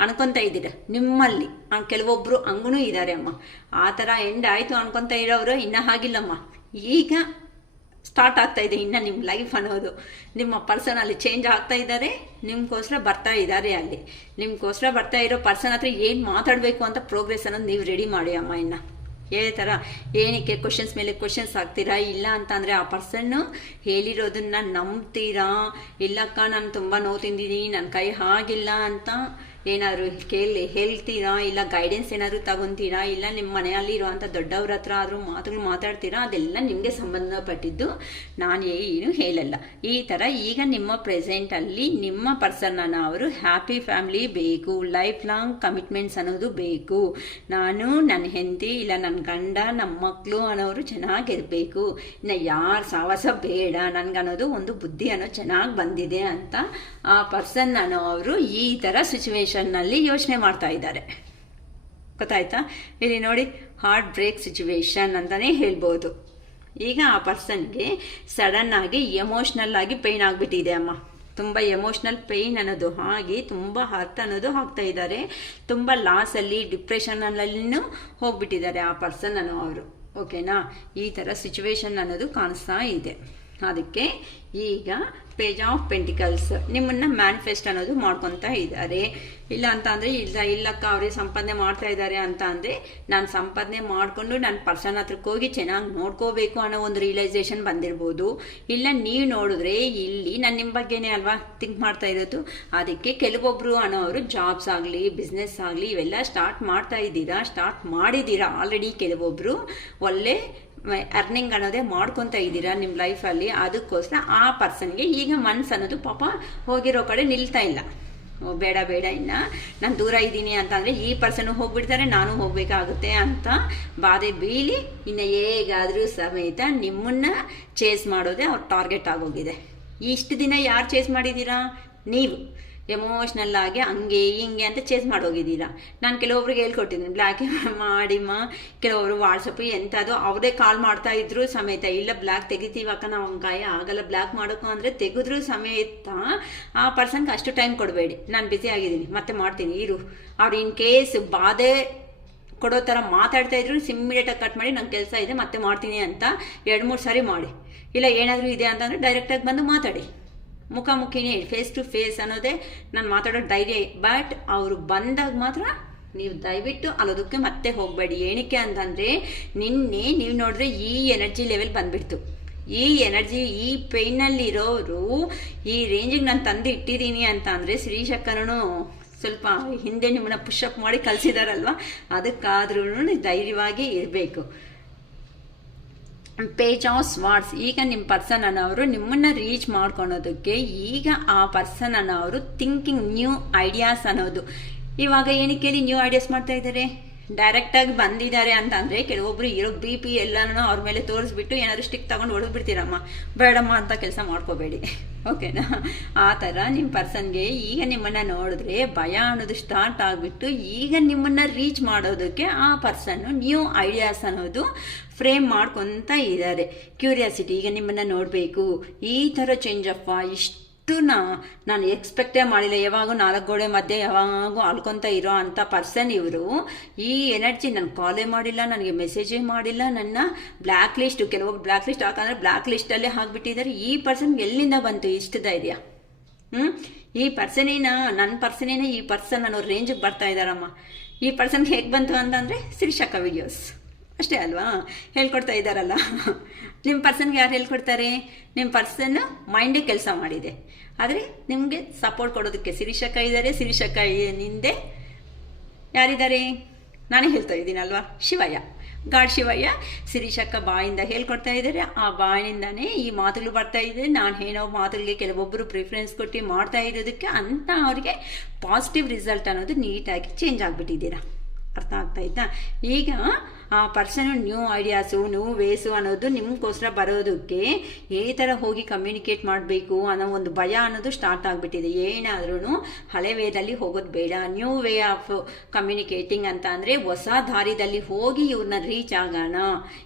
ಅನ್ಕೊತಾ ಇದ್ದೀರ. ನಿಮ್ಮಲ್ಲಿ ಕೆಲವೊಬ್ರು ಹಂಗೂ ಇದ್ದಾರೆ ಅಮ್ಮ. ಆ ಥರ ಎಂಡ್ ಆಯಿತು ಅನ್ಕೊತಾ ಇರೋರು ಇನ್ನೂ ಹಾಗಿಲ್ಲಮ್ಮ, ಈಗ ಸ್ಟಾರ್ಟ್ ಆಗ್ತಾ ಇದೆ ಇನ್ನು ನಿಮ್ಮ ಲೈಫ್ ಅನ್ನೋದು. ನಿಮ್ಮ ಪರ್ಸನ್ ಅಲ್ಲಿ ಚೇಂಜ್ ಆಗ್ತಾ ಇದ್ದಾರೆ, ನಿಮ್ಗೋಸ್ಕರ ಬರ್ತಾ ಇದ್ದಾರೆ. ಅಲ್ಲಿ ನಿಮ್ಗೋಸ್ಕರ ಬರ್ತಾ ಇರೋ ಪರ್ಸನ್ ಹತ್ರ ಏನು ಮಾತಾಡಬೇಕು ಅಂತ ಪ್ರೋಗ್ರೆಸ್ ಅನ್ನೋದು ನೀವು ರೆಡಿ ಮಾಡಿ ಅಮ್ಮ. ಇನ್ನು ಥರ ಏನಕ್ಕೆ ಕ್ವಶನ್ಸ್ ಮೇಲೆ ಕ್ವಶನ್ಸ್ ಆಗ್ತೀರಾ, ಇಲ್ಲ ಅಂತಂದರೆ ಆ ಪರ್ಸನ್ನು ಹೇಳಿರೋದನ್ನ ನಂಬ್ತೀರಾ, ಇಲ್ಲಕ್ಕ ನಾನು ತುಂಬ ನೋವು ತಿಂದಿದ್ದೀನಿ, ನನ್ನ ಕೈ ಆಗಿಲ್ಲ ಅಂತ ಏನಾದರೂ ಹೇಳ್ತೀರಾ, ಇಲ್ಲ ಗೈಡೆನ್ಸ್ ಏನಾದರೂ ತಗೊತೀರಾ, ಇಲ್ಲ ನಿಮ್ಮ ಮನೆಯಲ್ಲಿ ಇರುವಂಥ ದೊಡ್ಡವ್ರ ಹತ್ರ ಆದರೂ ಮಾತಾಡ್ತೀರಾ, ಅದೆಲ್ಲ ನಿಮಗೆ ಸಂಬಂಧಪಟ್ಟಿದ್ದು, ನಾನು ಏನು ಹೇಳಲ್ಲ. ಈ ಥರ ಈಗ ನಿಮ್ಮ ಪ್ರೆಸೆಂಟಲ್ಲಿ ನಿಮ್ಮ ಪರ್ಸನ್ನ ಅವರು ಹ್ಯಾಪಿ ಫ್ಯಾಮಿಲಿ ಬೇಕು, ಲೈಫ್ ಲಾಂಗ್ ಕಮಿಟ್ಮೆಂಟ್ಸ್ ಅನ್ನೋದು ಬೇಕು, ನಾನು ನನ್ನ ಹೆಂಡತಿ ಇಲ್ಲ ನನ್ನ ಗಂಡ ನಮ್ಮ ಮಕ್ಕಳು ಅನ್ನೋರು ಚೆನ್ನಾಗಿರಬೇಕು, ಇನ್ನು ಯಾರು ಸಾವಾಸ ಬೇಡ ನನಗನ್ನೋದು ಒಂದು ಬುದ್ಧಿ ಅನ್ನೋ ಚೆನ್ನಾಗಿ ಬಂದಿದೆ ಅಂತ ಆ ಪರ್ಸನ್ ಅವರು ಈ ಥರ ಸಿಚುವೇಶನ್ನಲ್ಲಿ ಯೋಚನೆ ಮಾಡ್ತಾ ಇದ್ದಾರೆ. ಗೊತ್ತಾಯ್ತಾ? ಇಲ್ಲಿ ನೋಡಿ, ಹಾರ್ಟ್ ಬ್ರೇಕ್ ಸಿಚುವೇಶನ್ ಅಂತಲೇ ಹೇಳ್ಬೋದು. ಈಗ ಆ ಪರ್ಸನ್ಗೆ ಸಡನ್ ಆಗಿ ಎಮೋಷ್ನಲ್ ಆಗಿ ಪೇಯ್ನ್ ಆಗಿಬಿಟ್ಟಿದೆ ಅಮ್ಮ. ತುಂಬ ಎಮೋಷ್ನಲ್ ಪೇಯ್ನ್ ಅನ್ನೋದು ಆಗಿ ತುಂಬ ಹರ್ಟ್ ಅನ್ನೋದು ಆಗ್ತಾ ಇದ್ದಾರೆ, ತುಂಬ ಲಾಸಲ್ಲಿ ಡಿಪ್ರೆಷನ್ನಲ್ಲೂ ಹೋಗ್ಬಿಟ್ಟಿದ್ದಾರೆ ಆ ಪರ್ಸನ್ ಅವರು. ಓಕೆನಾ? ಈ ಥರ ಸಿಚುವೇಶನ್ ಅನ್ನೋದು ಕಾಣಿಸ್ತಾ ಇದೆ. ಅದಕ್ಕೆ ಈಗ ಪೇಜ್ ಆಫ್ ಪೆಂಟಿಕಲ್ಸ್ ನಿಮ್ಮನ್ನ ಮ್ಯಾನಿಫೆಸ್ಟ್ ಅನ್ನೋದು ಮಾಡ್ಕೊತಾ ಇದ್ದಾರೆ. ಇಲ್ಲ ಅಂತ ಅಂದರೆ ಇಲ್ಲಕ್ಕ ಅವ್ರಿಗೆ ಸಂಪಾದನೆ ಮಾಡ್ತಾ ಇದ್ದಾರೆ ಅಂತ ಅಂದರೆ ನಾನು ಸಂಪಾದನೆ ಮಾಡಿಕೊಂಡು ನನ್ನ ಪರ್ಸನ್ ಹತ್ರಕ್ಕೆ ಹೋಗಿ ಚೆನ್ನಾಗಿ ನೋಡ್ಕೋಬೇಕು ಅನ್ನೋ ಒಂದು ರಿಯಲೈಸೇಷನ್ ಬಂದಿರ್ಬೋದು. ಇಲ್ಲ ನೀವು ನೋಡಿದ್ರೆ ಇಲ್ಲಿ ನಾನು ನಿಮ್ಮ ಬಗ್ಗೆನೇ ಅಲ್ವಾ ಥಿಂಕ್ ಮಾಡ್ತಾ ಇರೋದು. ಅದಕ್ಕೆ ಕೆಲವೊಬ್ಬರು ಅನ್ನೋರು ಜಾಬ್ಸ್ ಆಗಲಿ ಬಿಸ್ನೆಸ್ ಆಗಲಿ ಇವೆಲ್ಲ ಸ್ಟಾರ್ಟ್ ಮಾಡಿದ್ದೀರಾ ಆಲ್ರೆಡಿ. ಕೆಲವೊಬ್ಬರು ಒಳ್ಳೆ ಅರ್ನಿಂಗ್ ಅನ್ನೋದೇ ಮಾಡ್ಕೊತಾ ಇದ್ದೀರಾ ನಿಮ್ಮ ಲೈಫಲ್ಲಿ. ಅದಕ್ಕೋಸ್ಕರ ಆ ಪರ್ಸನ್ಗೆ ಈಗ ಮನ್ಸು ಅನ್ನೋದು ಪಾಪ ಹೋಗಿರೋ ಕಡೆ ನಿಲ್ತಾ ಇಲ್ಲ. ಬೇಡ ಇನ್ನು ನಾನು ದೂರ ಇದ್ದೀನಿ ಅಂತ ಅಂದರೆ ಈ ಪರ್ಸನ್ ಹೋಗ್ಬಿಡ್ತಾರೆ, ನಾನು ಹೋಗಬೇಕಾಗುತ್ತೆ ಅಂತ ಬಾಧೆ ಬೀಳಿ ಇನ್ನು ಹೇಗಾದರೂ ಸಮೇತ ನಿಮ್ಮನ್ನ ಚೇಸ್ ಮಾಡೋದೇ ಅವ್ರ ಟಾರ್ಗೆಟ್ ಆಗೋಗಿದೆ. ಇಷ್ಟು ದಿನ ಯಾರು ಚೇಸ್ ಮಾಡಿದ್ದೀರಾ? ನೀವು ಎಮೋಷ್ನಲ್ ಆಗಿ ಹಂಗೆ ಹಿಂಗೆ ಅಂತ ಚೇಸ್ ಮಾಡೋಗಿದ್ದೀರಾ. ನಾನು ಕೆಲವೊಬ್ರಿಗೆ ಹೇಳ್ಕೊಟ್ಟಿದ್ದೀನಿ ಬ್ಲ್ಯಾಕ್ ಮಾಡಿಮ್ಮ. ಕೆಲವೊಬ್ರು ವಾಟ್ಸಪ್ ಎಂಥದ್ದು ಅವರೇ ಕಾಲ್ ಮಾಡ್ತಾ ಇದ್ರು ಸಮೇತ ಇಲ್ಲ ಬ್ಲ್ಯಾಕ್ ತೆಗಿತೀವಕ್ಕ ನಾವು ಕಾಯ ಆಗಲ್ಲ ಬ್ಲ್ಯಾಕ್ ಮಾಡೋಕ್ಕೂ ಅಂದರೆ ತೆಗೆದ್ರು ಸಮೇತ ಆ ಪರ್ಸನ್ಗೆ ಅಷ್ಟು ಟೈಮ್ ಕೊಡಬೇಡಿ. ನಾನು ಬ್ಯುಸಿ ಆಗಿದ್ದೀನಿ ಮತ್ತೆ ಮಾಡ್ತೀನಿ ಇರು. ಅವ್ರು ಇನ್ ಕೇಸ್ ಬಾಧೆ ಕೊಡೋ ಥರ ಮಾತಾಡ್ತಾ ಇದ್ರು ಇಮ್ಮಿಡಿಯೇಟಾಗಿ ಕಟ್ ಮಾಡಿ ನಂಗೆ ಕೆಲಸ ಇದೆ ಮತ್ತೆ ಮಾಡ್ತೀನಿ ಅಂತ 2-3 ಸಾರಿ ಮಾಡಿ. ಇಲ್ಲ ಏನಾದರೂ ಇದೆ ಅಂತಂದರೆ ಡೈರೆಕ್ಟಾಗಿ ಬಂದು ಮಾತಾಡಿ. ಮುಖಾಮುಖಿನೇ ಫೇಸ್ ಟು ಫೇಸ್ ಅನ್ನೋದೇ ನಾನು ಮಾತಾಡೋ ಧೈರ್ಯ. ಬಟ್ ಅವರು ಬಂದಾಗ ಮಾತ್ರ ನೀವು ದಯವಿಟ್ಟು ಅನ್ನೋದಕ್ಕೆ ಮತ್ತೆ ಹೋಗಬೇಡಿ. ಏನಕ್ಕೆ ಅಂತಂದರೆ ನಿನ್ನೆ ನೀವು ನೋಡಿದ್ರೆ ಈ ಎನರ್ಜಿ ಲೆವೆಲ್ ಬಂದುಬಿಡ್ತು. ಈ ಎನರ್ಜಿ ಈ ಪೇಯ್ನಲ್ಲಿರೋರು ಈ ರೇಂಜಿಗೆ ನಾನು ತಂದು ಇಟ್ಟಿದ್ದೀನಿ ಅಂತ ಅಂದರೆ ಶ್ರೀಶಕ್ಕರನು ಸ್ವಲ್ಪ ಹಿಂದೆ ನಿಮ್ಮನ್ನ ಪುಷಪ್ ಮಾಡಿ ಕಲಿಸಿದಾರಲ್ವ, ಅದಕ್ಕಾದ್ರೂ ಧೈರ್ಯವಾಗಿ ಇರಬೇಕು. ಪೇಜ್ ಆಫ್ ಸ್ವಾರ್ಡ್ಸ್ ಈಗ ನಿಮ್ಮ ಪರ್ಸನ್ ಅನ್ನೋರು ನಿಮ್ಮನ್ನ ರೀಚ್ ಮಾಡ್ಕೊಳೋದಕ್ಕೆ ಈಗ ಆ ಪರ್ಸನ್ ಅನ್ನೋರು ಥಿಂಕಿಂಗ್ ನ್ಯೂ ಐಡಿಯಾಸ್ ಅನ್ನೋದು. ಇವಾಗ ಏನಕ್ಕೆ ನ್ಯೂ ಐಡಿಯಾಸ್ ಮಾಡ್ತಾ ಇದ್ದಾರೆ? ಡೈರೆಕ್ಟಾಗಿ ಬಂದಿದ್ದಾರೆ ಅಂತ ಅಂದರೆ ಕೆಲವೊಬ್ರು ಇರೋ BP ಎಲ್ಲನೂ ಅವ್ರ ಮೇಲೆ ತೋರಿಸ್ಬಿಟ್ಟು ಏನಾದ್ರು ಸ್ಟಿಕ್ ತಗೊಂಡು ಹೊಡೆದ್ಬಿಡ್ತೀರಮ್ಮ, ಬೇಡಮ್ಮ ಅಂತ ಕೆಲಸ ಮಾಡ್ಕೋಬೇಡಿ. ಓಕೆನಾ? ಆ ಥರ ನಿಮ್ಮ ಪರ್ಸನ್ಗೆ ಈಗ ನಿಮ್ಮನ್ನು ನೋಡಿದ್ರೆ ಭಯ ಅನ್ನೋದು ಸ್ಟಾರ್ಟ್ ಆಗಿಬಿಟ್ಟು ಈಗ ನಿಮ್ಮನ್ನು ರೀಚ್ ಮಾಡೋದಕ್ಕೆ ಆ ಪರ್ಸನ್ನು ನ್ಯೂ ಐಡಿಯಾಸ್ ಅನ್ನೋದು ಫ್ರೇಮ್ ಮಾಡ್ಕೊತ ಇದ್ದಾರೆ. ಕ್ಯೂರಿಯಾಸಿಟಿ ಈಗ ನಿಮ್ಮನ್ನು ನೋಡಬೇಕು, ಈ ಥರ ಚೇಂಜ್ ಅಪ್ಪ, ಇಷ್ಟು ನಾನು ಎಕ್ಸ್ಪೆಕ್ಟೇ ಮಾಡಿಲ್ಲ. ಯಾವಾಗೂ 4 ಗೋಡೆ ಮಧ್ಯೆ ಯಾವಾಗೂ ಆಳ್ಕೊತ ಇರೋ ಅಂಥ ಪರ್ಸನ್ ಇವರು. ಈ ಎನರ್ಜಿ ನಾನು ಕಾಲೇ ಮಾಡಿಲ್ಲ, ನನಗೆ ಮೆಸೇಜೇ ಮಾಡಿಲ್ಲ, ನನ್ನ ಬ್ಲ್ಯಾಕ್ ಲಿಸ್ಟ್ ಕೆಲವೊಬ್ರು ಬ್ಲ್ಯಾಕ್ ಲಿಸ್ಟ್ ಹಾಕಂದ್ರೆ ಬ್ಲ್ಯಾಕ್ ಲಿಸ್ಟಲ್ಲೇ ಹಾಕ್ಬಿಟ್ಟಿದ್ದಾರೆ. ಈ ಪರ್ಸನ್ಗೆ ಎಲ್ಲಿಂದ ಬಂತು ಇಷ್ಟು ಧೈರ್ಯ? ಈ ಪರ್ಸನೇನ ನನ್ನ ಪರ್ಸನೇನ ಈ ಪರ್ಸನ್ ಅನ್ನೋ ರೇಂಜಿಗೆ ಬರ್ತಾ ಇದ್ದಾರಮ್ಮ. ಈ ಪರ್ಸನ್ಗೆ ಹೇಗೆ ಬಂತು ಅಂತಂದರೆ ಶ್ರೀಶಕ್ಕ ವಿಡಿಯೋಸ್ ಅಷ್ಟೇ ಅಲ್ವಾ ಹೇಳ್ಕೊಡ್ತಾ ಇದ್ದಾರಲ್ಲ. ನಿಮ್ಮ ಪರ್ಸನ್ಗೆ ಯಾರು ಹೇಳ್ಕೊಡ್ತಾರೆ? ನಿಮ್ಮ ಪರ್ಸನ್ ಮೈಂಡೇ ಕೆಲಸ ಮಾಡಿದೆ. ಆದರೆ ನಿಮಗೆ ಸಪೋರ್ಟ್ ಕೊಡೋದಕ್ಕೆ ಶ್ರೀಶಕ್ಕ ಇದ್ದಾರೆ. ಶ್ರೀಶಕ್ಕ ಹಿಂದೆ ಯಾರಿದ್ದಾರೆ? ನಾನೇ ಹೇಳ್ತಾ ಇದ್ದೀನಲ್ವಾ, ಶಿವಯ್ಯ, ಗಾಡ್ ಶಿವಯ್ಯ ಶ್ರೀಶಕ್ಕ ಬಾಯಿಂದ ಹೇಳ್ಕೊಡ್ತಾ ಇದ್ದಾರೆ. ಆ ಬಾಯಿನಿಂದಾನೇ ಈ ಮಾತುಗಳು ಬರ್ತಾ ಇದೆ. ನಾನು ಹೇಳೋ ಮಾತುಗಳಿಗೆ ಕೆಲವೊಬ್ಬರು ಪ್ರಿಫರೆನ್ಸ್ ಕೊಟ್ಟು ಮಾಡ್ತಾ ಇರೋದಕ್ಕೆ ಅಂತ ಅವ್ರಿಗೆ ಪಾಸಿಟಿವ್ ರಿಸಲ್ಟ್ ಅನ್ನೋದು ನೀಟಾಗಿ ಚೇಂಜ್ ಆಗಿಬಿಟ್ಟಿದ್ದೀರಾ. ಅರ್ಥ ಆಗ್ತಾ ಇತ್ತಾ? ಈಗ ಆ person new ideas new ways ಅನ್ನೋದು ನಿಮಗೋಸ್ಕರ ಬರೋದಕ್ಕೆ ಈ ಥರ ಹೋಗಿ ಕಮ್ಯುನಿಕೇಟ್ ಮಾಡಬೇಕು ಅನ್ನೋ ಒಂದು ಭಯ ಅನ್ನೋದು ಸ್ಟಾರ್ಟ್ ಆಗಿಬಿಟ್ಟಿದೆ. ಏನಾದ್ರೂ ಹಳೆ ವೇದಲ್ಲಿ ಹೋಗೋದು ಬೇಡ. ನ್ಯೂ ವೇ ಆಫ್ ಕಮ್ಯುನಿಕೇಟಿಂಗ್ ಅಂತ ಅಂದರೆ ಹೊಸ ದಾರಿದಲ್ಲಿ ಹೋಗಿ ಇವ್ರನ್ನ ರೀಚ್ ಆಗೋಣ.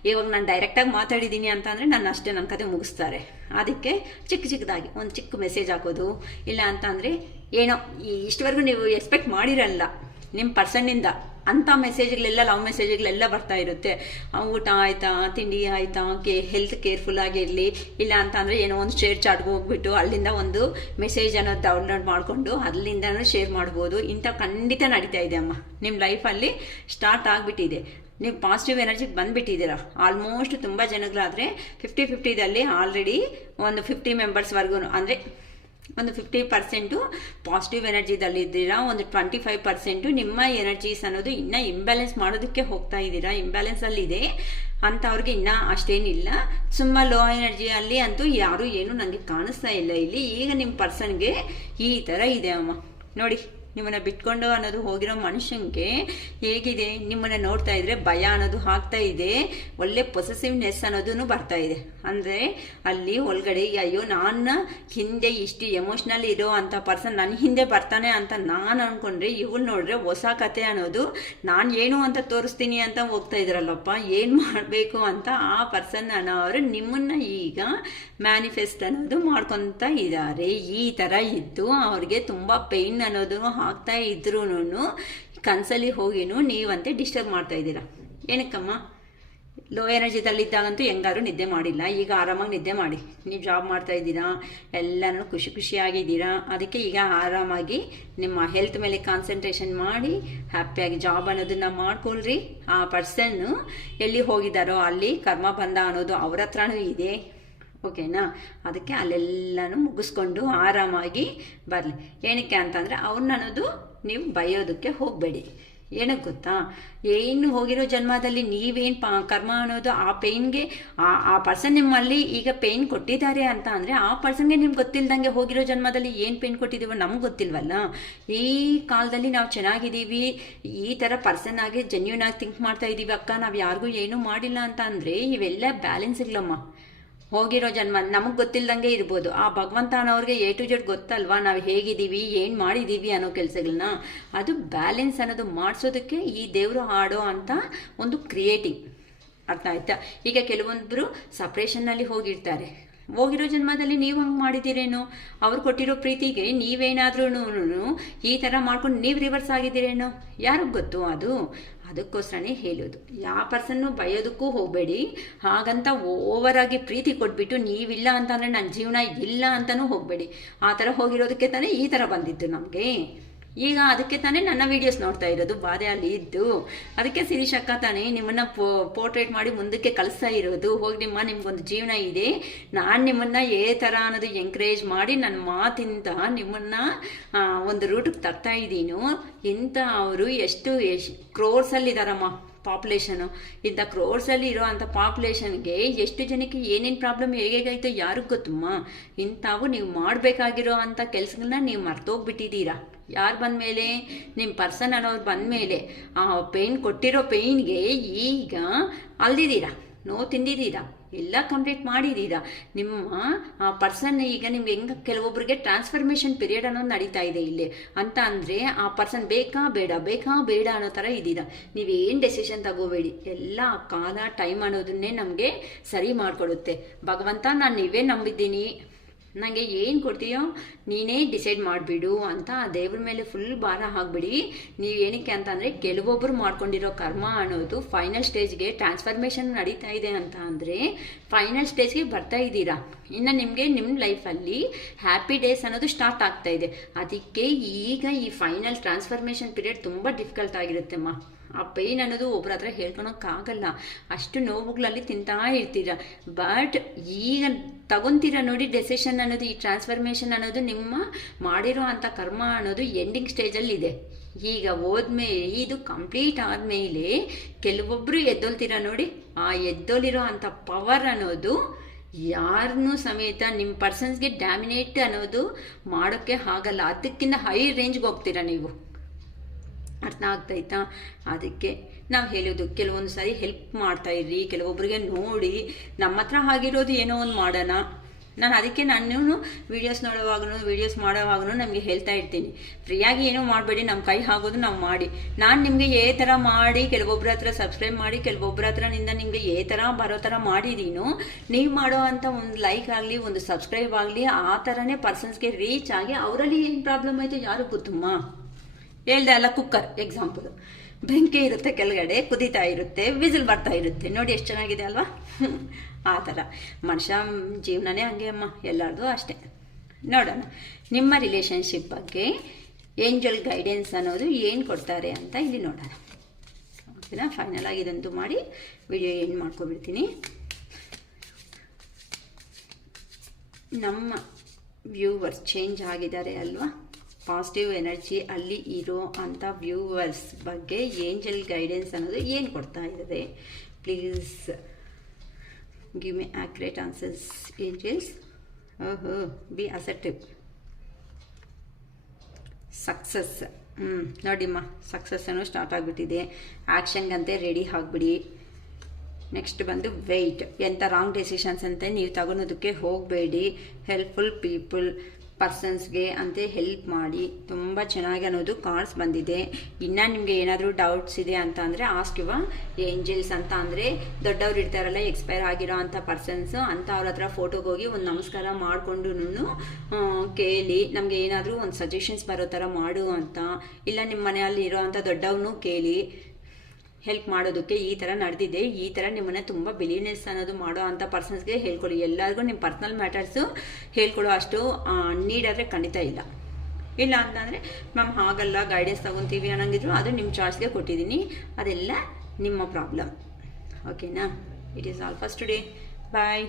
ಇವಾಗ ನಾನು ಡೈರೆಕ್ಟಾಗಿ ಮಾತಾಡಿದ್ದೀನಿ ಅಂತ ಅಂದರೆ ನಾನು ಅಷ್ಟೇ ನನ್ನ ಕತೆ ಮುಗಿಸ್ತಾರೆ. ಅದಕ್ಕೆ ಚಿಕ್ಕದಾಗಿ ಒಂದು ಚಿಕ್ಕ ಮೆಸೇಜ್ ಹಾಕೋದು. ಇಲ್ಲ ಅಂತ ಅಂದರೆ ಏನೋ ಇಷ್ಟವರೆಗೂ ನೀವು ಎಕ್ಸ್ಪೆಕ್ಟ್ ಮಾಡಿರಲ್ಲ ನಿಮ್ಮ ಪರ್ಸನ್ನಿಂದ ಅಂಥ ಮೆಸೇಜ್ಗಳೆಲ್ಲ ಲವ್ ಮೆಸೇಜ್ಗಳೆಲ್ಲ ಬರ್ತಾ ಇರುತ್ತೆ. ಊಟ ಆಯಿತಾ, ತಿಂಡಿ ಆಯಿತಾ, ಹೆಲ್ತ್ ಕೇರ್ಫುಲ್ ಆಗಿರಲಿ. ಇಲ್ಲ ಅಂತ ಅಂದರೆ ಏನೋ ಒಂದು ಶೇರ್ ಚಾಟ್ಗೆ ಹೋಗ್ಬಿಟ್ಟು ಅಲ್ಲಿಂದ ಒಂದು ಮೆಸೇಜ್ ಅನ್ನೋದು ಡೌನ್ಲೋಡ್ ಮಾಡಿಕೊಂಡು ಅಲ್ಲಿಂದನೂ ಶೇರ್ ಮಾಡ್ಬೋದು. ಇಂಥ ಖಂಡಿತ ನಡೀತಾ ಇದೆ ಅಮ್ಮ. ನಿಮ್ಮ ಲೈಫಲ್ಲಿ ಸ್ಟಾರ್ಟ್ ಆಗಿಬಿಟ್ಟಿದೆ. ನೀವು ಪಾಸಿಟಿವ್ ಎನರ್ಜಿಗೆ ಬಂದುಬಿಟ್ಟಿದ್ದೀರಾ. ಆಲ್ಮೋಸ್ಟ್ ತುಂಬ ಜನಗಳಾದರೆ 50-50ದಲ್ಲಿ ಆಲ್ರೆಡಿ ಒಂದು 50 ಮೆಂಬರ್ಸ್ವರೆಗೂ ಅಂದರೆ ಒಂದು 50% ಪಾಸಿಟಿವ್ ಎನರ್ಜಿದಲ್ಲಿದ್ದೀರಾ. ಒಂದು 25% ನಿಮ್ಮ ಎನರ್ಜೀಸ್ ಅನ್ನೋದು ಇನ್ನೂ ಇಂಬ್ಯಾಲೆನ್ಸ್ ಮಾಡೋದಕ್ಕೆ ಹೋಗ್ತಾ ಇದ್ದೀರಾ. ಇಂಬ್ಯಾಲೆನ್ಸಲ್ಲಿದೆ ಅಂಥವ್ರಿಗೆ ಇನ್ನೂ ಅಷ್ಟೇನಿಲ್ಲ. ಸುಮ್ಮ ಲೋ ಎನರ್ಜಿಯಲ್ಲಿ ಅಂತೂ ಯಾರೂ ಏನು ನನಗೆ ಕಾಣಿಸ್ತಾ ಇಲ್ಲ ಇಲ್ಲಿ. ಈಗ ನಿಮ್ಮ ಪರ್ಸನ್ಗೆ ಈ ಥರ ಇದೆ ಅಮ್ಮ. ನೋಡಿ, ನಿಮ್ಮನ್ನು ಬಿಟ್ಕೊಂಡು ಅನ್ನೋದು ಹೋಗಿರೋ ಮನುಷ್ಯನಿಗೆ ಹೇಗಿದೆ? ನಿಮ್ಮನ್ನು ನೋಡ್ತಾ ಇದ್ರೆ ಭಯ ಅನ್ನೋದು ಆಗ್ತಾ ಇದೆ. ಒಳ್ಳೆ ಪೊಸೆಸಿವ್ನೆಸ್ ಅನ್ನೋದೂ ಬರ್ತಾ ಇದೆ. ಅಂದರೆ ಅಲ್ಲಿ ಒಳಗಡೆ ಅಯ್ಯೋ ನಾನು ಹಿಂದೆ ಇಷ್ಟು ಎಮೋಷ್ನಲ್ ಇರೋ ಅಂಥ ಪರ್ಸನ್ ನನ್ನ ಹಿಂದೆ ಬರ್ತಾನೆ ಅಂತ ನಾನು ಅಂದ್ಕೊಂಡ್ರೆ ಇವ್ರು ನೋಡ್ರೆ ಹೊಸ ಕತೆ ಅನ್ನೋದು ನಾನು ಏನು ಅಂತ ತೋರಿಸ್ತೀನಿ ಅಂತ ಹೋಗ್ತಾ ಇದ್ರಲ್ಲಪ್ಪ. ಏನು ಮಾಡಬೇಕು ಅಂತ ಆ ಪರ್ಸನ್ ಅನ್ನೋರು ನಿಮ್ಮನ್ನು ಈಗ ಮ್ಯಾನಿಫೆಸ್ಟ್ ಅನ್ನೋದು ಮಾಡ್ಕೊತ ಇದ್ದಾರೆ. ಈ ಥರ ಇದ್ದು ಅವ್ರಿಗೆ ತುಂಬ ಪೇಯ್ನ್ ಅನ್ನೋದು ಆಗ್ತಾ ಇದ್ರೂ ಕನ್ಸಲ್ಲಿ ಹೋಗಿನೂ ನೀವಂತೆ ಡಿಸ್ಟರ್ಬ್ ಮಾಡ್ತಾ ಇದ್ದೀರಾ. ಏನಕ್ಕಮ್ಮ? ಲೋ ಎನರ್ಜಿದಲ್ಲಿದ್ದಾಗಂತೂ ಹೆಂಗಾದ್ರೂ ನಿದ್ದೆ ಮಾಡಿಲ್ಲ. ಈಗ ಆರಾಮಾಗಿ ನಿದ್ದೆ ಮಾಡಿ. ನೀವು ಜಾಬ್ ಮಾಡ್ತಾ ಇದ್ದೀರಾ, ಎಲ್ಲನೂ ಖುಷಿಯಾಗಿದ್ದೀರಾ. ಅದಕ್ಕೆ ಈಗ ಆರಾಮಾಗಿ ನಿಮ್ಮ ಹೆಲ್ತ್ ಮೇಲೆ ಕಾನ್ಸಂಟ್ರೇಷನ್ ಮಾಡಿ ಹ್ಯಾಪಿಯಾಗಿ ಜಾಬ್ ಅನ್ನೋದನ್ನ ಮಾಡ್ಕೊಳ್ರಿ. ಆ ಪರ್ಸನ್ನು ಎಲ್ಲಿ ಹೋಗಿದ್ದಾರೋ ಅಲ್ಲಿ ಕರ್ಮ ಬಂಧ ಅನ್ನೋದು ಅವ್ರ ಹತ್ರನೂ ಇದೆ. ಓಕೆನಾ? ಅದಕ್ಕೆ ಅಲ್ಲೆಲ್ಲನೂ ಮುಗಿಸ್ಕೊಂಡು ಆರಾಮಾಗಿ ಬರಲಿ. ಏನಕ್ಕೆ ಅಂತಂದರೆ ಅವ್ರನ್ನ ಅನ್ನೋದು ನೀವು ಬೈಯೋದಕ್ಕೆ ಹೋಗಬೇಡಿ. ಏನಕ್ಕೆ ಗೊತ್ತಾ, ಏನು ಹೋಗಿರೋ ಜನ್ಮದಲ್ಲಿ ನೀವೇನು ಕರ್ಮ ಅನ್ನೋದು ಆ ಪೇಯ್ನ್ಗೆ ಆ ಪರ್ಸನ್ ನಿಮ್ಮಲ್ಲಿ ಈಗ ಪೇಯ್ನ್ ಕೊಟ್ಟಿದ್ದಾರೆ ಅಂತ ಅಂದರೆ ಆ ಪರ್ಸನ್ಗೆ ನಿಮ್ಗೆ ಗೊತ್ತಿಲ್ದಂಗೆ ಹೋಗಿರೋ ಜನ್ಮದಲ್ಲಿ ಏನು ಪೇಯ್ನ್ ಕೊಟ್ಟಿದ್ದೀವೋ ನಮ್ಗೆ ಗೊತ್ತಿಲ್ವಲ್ಲ. ಈ ಕಾಲದಲ್ಲಿ ನಾವು ಚೆನ್ನಾಗಿದ್ದೀವಿ, ಈ ಥರ ಪರ್ಸನ್ ಆಗಿ ಜೆನ್ಯೂನ್ ಆಗಿ ಥಿಂಕ್ ಮಾಡ್ತಾ ಇದ್ದೀವಿ ಅಕ್ಕ, ನಾವು ಯಾರಿಗೂ ಏನೂ ಮಾಡಿಲ್ಲ ಅಂತ ಅಂದರೆ ಇವೆಲ್ಲ ಬ್ಯಾಲೆನ್ಸ್ ಇಲ್ಲಮ್ಮ. ಹೋಗಿರೋ ಜನ್ಮ ನಮಗೆ ಗೊತ್ತಿಲ್ದಂಗೆ ಇರ್ಬೋದು, ಆ ಭಗವಂತ ಅನ್ನೋರಿಗೆ A to Z ಗೊತ್ತಲ್ವಾ ನಾವು ಹೇಗಿದ್ದೀವಿ, ಏನು ಮಾಡಿದ್ದೀವಿ ಅನ್ನೋ ಕೆಲಸಗಳನ್ನ. ಅದು ಬ್ಯಾಲೆನ್ಸ್ ಅನ್ನೋದು ಮಾಡಿಸೋದಕ್ಕೆ ಈ ದೇವರು ಆಡೋ ಅಂತ ಒಂದು ಕ್ರಿಯೇಟಿಂಗ್. ಅರ್ಥ ಆಯ್ತಾ? ಈಗ ಕೆಲವೊಂದರು ಸಪ್ರೇಷನ್ನಲ್ಲಿ ಹೋಗಿರ್ತಾರೆ. ಹೋಗಿರೋ ಜನ್ಮದಲ್ಲಿ ನೀವು ಹಂಗೆ ಮಾಡಿದ್ದೀರೇನೋ, ಅವ್ರು ಕೊಟ್ಟಿರೋ ಪ್ರೀತಿಗೆ ನೀವೇನಾದ್ರೂ ಈ ಥರ ಮಾಡ್ಕೊಂಡು ನೀವು ರಿವರ್ಸ್ ಆಗಿದ್ದೀರೇನೋ, ಯಾರಿಗೆ ಗೊತ್ತು ಅದು. ಅದಕ್ಕೋಸ್ಕರನೇ ಹೇಳೋದು, ಯಾವ ಪರ್ಸನ್ನು ಬಯೋದಕ್ಕೂ ಹೋಗಬೇಡಿ. ಹಾಗಂತ ಓವರಾಗಿ ಪ್ರೀತಿ ಕೊಟ್ಬಿಟ್ಟು ನೀವಿಲ್ಲ ಅಂತಂದರೆ ನನ್ನ ಜೀವನ ಇಲ್ಲ ಅಂತಲೂ ಹೋಗಬೇಡಿ. ಆ ಥರ ಹೋಗಿರೋದಕ್ಕೆ ತಾನೇ ಈ ಥರ ಬಂದಿದ್ದು ನಮಗೆ. ಈಗ ಅದಕ್ಕೆ ತಾನೇ ನನ್ನ ವೀಡಿಯೋಸ್ ನೋಡ್ತಾ ಇರೋದು, ಬಾಧೆ ಅಲ್ಲಿ ಇದ್ದು. ಅದಕ್ಕೆ ಶಿರೀಷ್ ಅಕ್ಕ ತಾನೇ ನಿಮ್ಮನ್ನು ಪೋರ್ಟ್ರೇಟ್ ಮಾಡಿ ಮುಂದಕ್ಕೆ ಕಳಿಸ್ತಾ ಇರೋದು. ಹೋಗಿ ನಿಮ್ಗೊಂದು ಜೀವನ ಇದೆ, ನಾನು ನಿಮ್ಮನ್ನು ಥರ ಅನ್ನೋದು ಎಂಕರೇಜ್ ಮಾಡಿ ನನ್ನ ಮಾತಿಂದ ನಿಮ್ಮನ್ನು ಒಂದು ರೂಟಿಗೆ ತರ್ತಾ ಇದ್ದೀನೋ. ಇಂಥ ಅವರು ಎಷ್ಟು ಕ್ರೋರ್ಸಲ್ಲಿದ್ದಾರಮ್ಮ ಪಾಪ್ಯುಲೇಷನು. ಇಂಥ ಕ್ರೋರ್ಸಲ್ಲಿ ಇರೋ ಅಂಥ ಪಾಪ್ಯುಲೇಷನ್ಗೆ ಎಷ್ಟು ಜನಕ್ಕೆ ಏನೇನು ಪ್ರಾಬ್ಲಮ್ ಹೇಗಾಯ್ತೋ ಯಾರಿಗೆ ಗೊತ್ತಮ್ಮ. ಇಂಥವು ನೀವು ಮಾಡಬೇಕಾಗಿರೋ ಅಂಥ ಕೆಲಸಗಳನ್ನ ನೀವು ಮರ್ತೋಗ್ಬಿಟ್ಟಿದ್ದೀರಾ. ಯಾರು ಬಂದಮೇಲೆ ನಿಮ್ಮ ಪರ್ಸನ್ ಅನ್ನೋರು ಬಂದಮೇಲೆ ಆ ಪೇಯ್ನ್ ಕೊಟ್ಟಿರೋ ಪೇಯ್ನ್ಗೆ ಈಗ ಅಲ್ದಿದ್ದೀರಾ, ನೋವು ತಿಂದಿದ್ದೀರಾ, ಎಲ್ಲ ಕಂಪ್ಲೀಟ್ ಮಾಡಿದ್ದೀರಾ. ನಿಮ್ಮ ಆ ಪರ್ಸನ್ ಈಗ ನಿಮ್ಗೆ ಹೆಂಗೆ ಕೆಲವೊಬ್ಬರಿಗೆ ಟ್ರಾನ್ಸ್ಫರ್ಮೇಷನ್ ಪೀರಿಯಡ್ ಅನ್ನೋದು ನಡೀತಾ ಇದೆ ಇಲ್ಲಿ ಅಂತ ಅಂದರೆ ಆ ಪರ್ಸನ್ ಬೇಕಾ ಬೇಡ ಅನ್ನೋ ಥರ ಇದ್ದೀರಾ. ನೀವೇನು ಡೆಸಿಷನ್ ತಗೋಬೇಡಿ, ಎಲ್ಲ ಕಾಲ ಟೈಮ್ ಅನ್ನೋದನ್ನೇ ನಮಗೆ ಸರಿ ಮಾಡಿಕೊಡುತ್ತೆ. ಭಗವಂತ ನಾನು ನೀವೇ ನಂಬಿದ್ದೀನಿ, ನನಗೆ ಏನು ಕೊಡ್ತೀಯೋ ನೀನೇ ಡಿಸೈಡ್ ಮಾಡಿಬಿಡು ಅಂತ ಆ ದೇವ್ರ ಮೇಲೆ ಫುಲ್ ಭಾರ ಹಾಕ್ಬಿಡಿ. ನೀವು ಏನಕ್ಕೆ ಅಂತಂದರೆ ಕೆಲವೊಬ್ಬರು ಮಾಡ್ಕೊಂಡಿರೋ ಕರ್ಮ ಅನ್ನೋದು ಫೈನಲ್ ಸ್ಟೇಜ್ಗೆ ಟ್ರಾನ್ಸ್ಫರ್ಮೇಷನ್ ನಡೀತಾ ಇದೆ ಅಂತ ಅಂದರೆ ಫೈನಲ್ ಸ್ಟೇಜ್ಗೆ ಬರ್ತಾ ಇದ್ದೀರಾ. ಇನ್ನು ನಿಮಗೆ ನಿಮ್ಮ ಲೈಫಲ್ಲಿ ಹ್ಯಾಪಿ ಡೇಸ್ ಅನ್ನೋದು ಸ್ಟಾರ್ಟ್ ಆಗ್ತಾ ಇದೆ. ಅದಕ್ಕೆ ಈಗ ಈ ಫೈನಲ್ ಟ್ರಾನ್ಸ್ಫರ್ಮೇಷನ್ ಪೀರಿಯಡ್ ತುಂಬ ಡಿಫಿಕಲ್ಟ್ ಆಗಿರುತ್ತೆಮ್ಮ. ಆ ಪೇಯ್ನ್ ಅನ್ನೋದು ಒಬ್ಬರ ಹತ್ರ ಹೇಳ್ಕೊಳಕ್ಕಾಗಲ್ಲ, ಅಷ್ಟು ನೋವುಗಳಲ್ಲಿ ತಿಂತಾ ಇರ್ತೀರ. ಬಟ್ ಈಗ ತಗೊತೀರ ನೋಡಿ ಡೆಸಿಷನ್ ಅನ್ನೋದು, ಈ ಟ್ರಾನ್ಸ್ಫರ್ಮೇಷನ್ ಅನ್ನೋದು ನಿಮ್ಮ ಮಾಡಿರೋ ಅಂಥ ಕರ್ಮ ಅನ್ನೋದು ಎಂಡಿಂಗ್ ಸ್ಟೇಜಲ್ಲಿ ಇದೆ. ಈಗ ಹೋದ್ಮೇಲೆ ಇದು ಕಂಪ್ಲೀಟ್ ಆದಮೇಲೆ ಕೆಲವೊಬ್ಬರು ಎದ್ದೊಲ್ತೀರ ನೋಡಿ. ಆ ಎದ್ದೊಲಿರೋ ಅಂಥ ಪವರ್ ಅನ್ನೋದು ಯಾರನ್ನೂ ಸಮೇತ ನಿಮ್ಮ ಪರ್ಸನ್ಸ್ಗೆ ಡ್ಯಾಮಿನೇಟ್ ಅನ್ನೋದು ಮಾಡೋಕ್ಕೆ ಆಗಲ್ಲ. ಅದಕ್ಕಿಂತ ಹೈ ರೇಂಜ್ಗೆ ಹೋಗ್ತೀರ ನೀವು. ಅರ್ಥ ಆಗ್ತಾಯ್ತಾ? ಅದಕ್ಕೆ ನಾವು ಹೇಳೋದು, ಕೆಲವೊಂದು ಸಾರಿ ಹೆಲ್ಪ್ ಮಾಡ್ತಾ ಇರ್ರಿ. ಕೆಲವೊಬ್ಬರಿಗೆ ನೋಡಿ ನಮ್ಮ ಹತ್ರ ಆಗಿರೋದು ಏನೋ ಒಂದು ಮಾಡೋಣ. ನಾನು ಅದಕ್ಕೆ ನಾನು ವೀಡಿಯೋಸ್ ನೋಡುವಾಗೂ ವೀಡಿಯೋಸ್ ಮಾಡೋವಾಗೂ ನಮಗೆ ಹೇಳ್ತಾ ಇರ್ತೀನಿ, ಫ್ರೀಯಾಗಿ ಏನೂ ಮಾಡಬೇಡಿ, ನಮ್ಮ ಕೈ ಆಗೋದು ನಾವು ಮಾಡಿ. ನಾನು ನಿಮಗೆ ಥರ ಮಾಡಿ ಕೆಲವೊಬ್ಬರ ಹತ್ರ ಸಬ್ಸ್ಕ್ರೈಬ್ ಮಾಡಿ ಕೆಲವೊಬ್ಬರ ಹತ್ರನಿಂದ ನಿಮಗೆ ಥರ ಬರೋ ಥರ ಮಾಡಿದೀನೋ, ನೀವು ಮಾಡೋ ಅಂಥ ಒಂದು ಲೈಕ್ ಆಗಲಿ ಒಂದು ಸಬ್ಸ್ಕ್ರೈಬ್ ಆಗಲಿ ಆ ಥರನೇ ಪರ್ಸನ್ಸ್ಗೆ ರೀಚ್ ಆಗಿ ಅವರಲ್ಲಿ ಏನು ಪ್ರಾಬ್ಲಮ್ ಆಯಿತು ಯಾರಿಗೂ ಗೊತ್ತಮ್ಮ. ಹೇಳ್ದೆ ಅಲ್ಲ, ಕುಕ್ಕರ್ ಎಕ್ಸಾಂಪಲ್, ಬೆಂಕಿ ಇರುತ್ತೆ ಕೆಳಗಡೆ, ಕುದೀತಾ ಇರುತ್ತೆ, ವಿಸಿಲ್ ಬರ್ತಾ ಇರುತ್ತೆ, ನೋಡಿ ಎಷ್ಟು ಚೆನ್ನಾಗಿದೆ ಅಲ್ವಾ. ಆ ಥರ ಮನುಷ್ಯ ಜೀವನನೇ ಹಂಗೆ ಅಮ್ಮ, ಎಲ್ಲರದು ಅಷ್ಟೇ. ನೋಡೋಣ ನಿಮ್ಮ ರಿಲೇಷನ್ಶಿಪ್ ಬಗ್ಗೆ ಏಂಜಲ್ ಗೈಡೆನ್ಸ್ ಅನ್ನೋದು ಏನು ಕೊಡ್ತಾರೆ ಅಂತ ಇಲ್ಲಿ ನೋಡೋಣ. ಓಕೆನಾ? ಫೈನಲ್ ಆಗಿ ಇದಂತೂ ಮಾಡಿ ವಿಡಿಯೋ ಏನು ಮಾಡ್ಕೊಬಿಡ್ತೀನಿ. ನಮ್ಮ ವ್ಯೂವರ್ಸ್ ಚೇಂಜ್ ಆಗಿದ್ದಾರೆ ಅಲ್ವಾ, ಪಾಸಿಟಿವ್ ಎನರ್ಜಿ ಅಲ್ಲಿ ಇರೋ ಅಂಥ ವ್ಯೂವರ್ಸ್ ಬಗ್ಗೆ ಏಂಜಲ್ ಗೈಡೆನ್ಸ್ ಅನ್ನೋದು ಏನು ಕೊಡ್ತಾ ಇದ್ದಾರೆ. Please give me accurate answers angels. Be acceptive. Success. ನೋಡಿಮ್ಮ, ಸಕ್ಸಸ್ ಅನ್ನೋ ಸ್ಟಾರ್ಟ್ ಆಗಿಬಿಟ್ಟಿದೆ. ಆ್ಯಕ್ಷನ್ಗಂತೆ ರೆಡಿ ಆಗಿಬಿಡಿ. ನೆಕ್ಸ್ಟ್ ಬಂದು ವೆಯ್ಟ್. ಎಂಥ ರಾಂಗ್ ಡೆಸಿಷನ್ಸ್ ಅಂತ ನೀವು ತಗೊಳೋದಕ್ಕೆ ಹೋಗಬೇಡಿ. ಹೆಲ್ಪ್ಫುಲ್ ಪೀಪಲ್ ಪರ್ಸನ್ಸ್ಗೆ ಅಂತ ಹೆಲ್ಪ್ ಮಾಡಿ. ತುಂಬ ಚೆನ್ನಾಗಿ ಅನ್ನೋದು ಕಾರ್ಡ್ಸ್ ಬಂದಿದೆ. ಇನ್ನು ನಿಮಗೆ ಏನಾದರೂ ಡೌಟ್ಸ್ ಇದೆ ಅಂತ ಅಂದರೆ ಆಸ್ಕ್ ಯುವ ಏಂಜಲ್ಸ್. ಅಂತ ಅಂದರೆ ದೊಡ್ಡವ್ರು ಇರ್ತಾರಲ್ಲ, ಎಕ್ಸ್ಪೈರ್ ಆಗಿರೋ ಅಂಥ ಪರ್ಸನ್ಸು, ಅಂತ ಅವ್ರ ಹತ್ರ ಫೋಟೋಗೆ ಹೋಗಿ ಒಂದು ನಮಸ್ಕಾರ ಮಾಡಿಕೊಂಡು ಕೇಳಿ, ನಮಗೆ ಏನಾದರೂ ಒಂದು ಸಜೆಷನ್ಸ್ ಬರೋ ಥರ ಮಾಡು ಅಂತ. ಇಲ್ಲ ನಿಮ್ಮ ಮನೆಯಲ್ಲಿ ಇರೋ ಅಂಥ ದೊಡ್ಡವನು ಕೇಳಿ. ಹೆಲ್ಪ್ ಮಾಡೋದಕ್ಕೆ ಈ ಥರ ನಡೆದಿದೆ, ಈ ಥರ ನಿಮ್ಮನ್ನು ತುಂಬ ಬಿಲಿನೆಸ್ ಅನ್ನೋದು ಮಾಡೋ ಅಂಥ ಪರ್ಸನ್ಸ್ಗೆ ಹೇಳ್ಕೊಡಿ. ಎಲ್ಲರಿಗೂ ನಿಮ್ಮ ಪರ್ಸ್ನಲ್ ಮ್ಯಾಟರ್ಸು ಹೇಳ್ಕೊಡೋ ಅಷ್ಟು ನೀಡಾದರೆ ಖಂಡಿತ ಇಲ್ಲ. ಇಲ್ಲ ಅಂತಂದರೆ ಮ್ಯಾಮ್ ಹಾಗಲ್ಲ ಗೈಡೆನ್ಸ್ ತೊಗೊತೀವಿ ಅನ್ನೋಂಗಿದ್ರು ಅದು ನಿಮ್ಮ ಚಾಯ್ಸ್ಗೆ ಕೊಟ್ಟಿದ್ದೀನಿ, ಅದೆಲ್ಲ ನಿಮ್ಮ ಪ್ರಾಬ್ಲಮ್. ಓಕೆನಾ? It is all for today. Bye.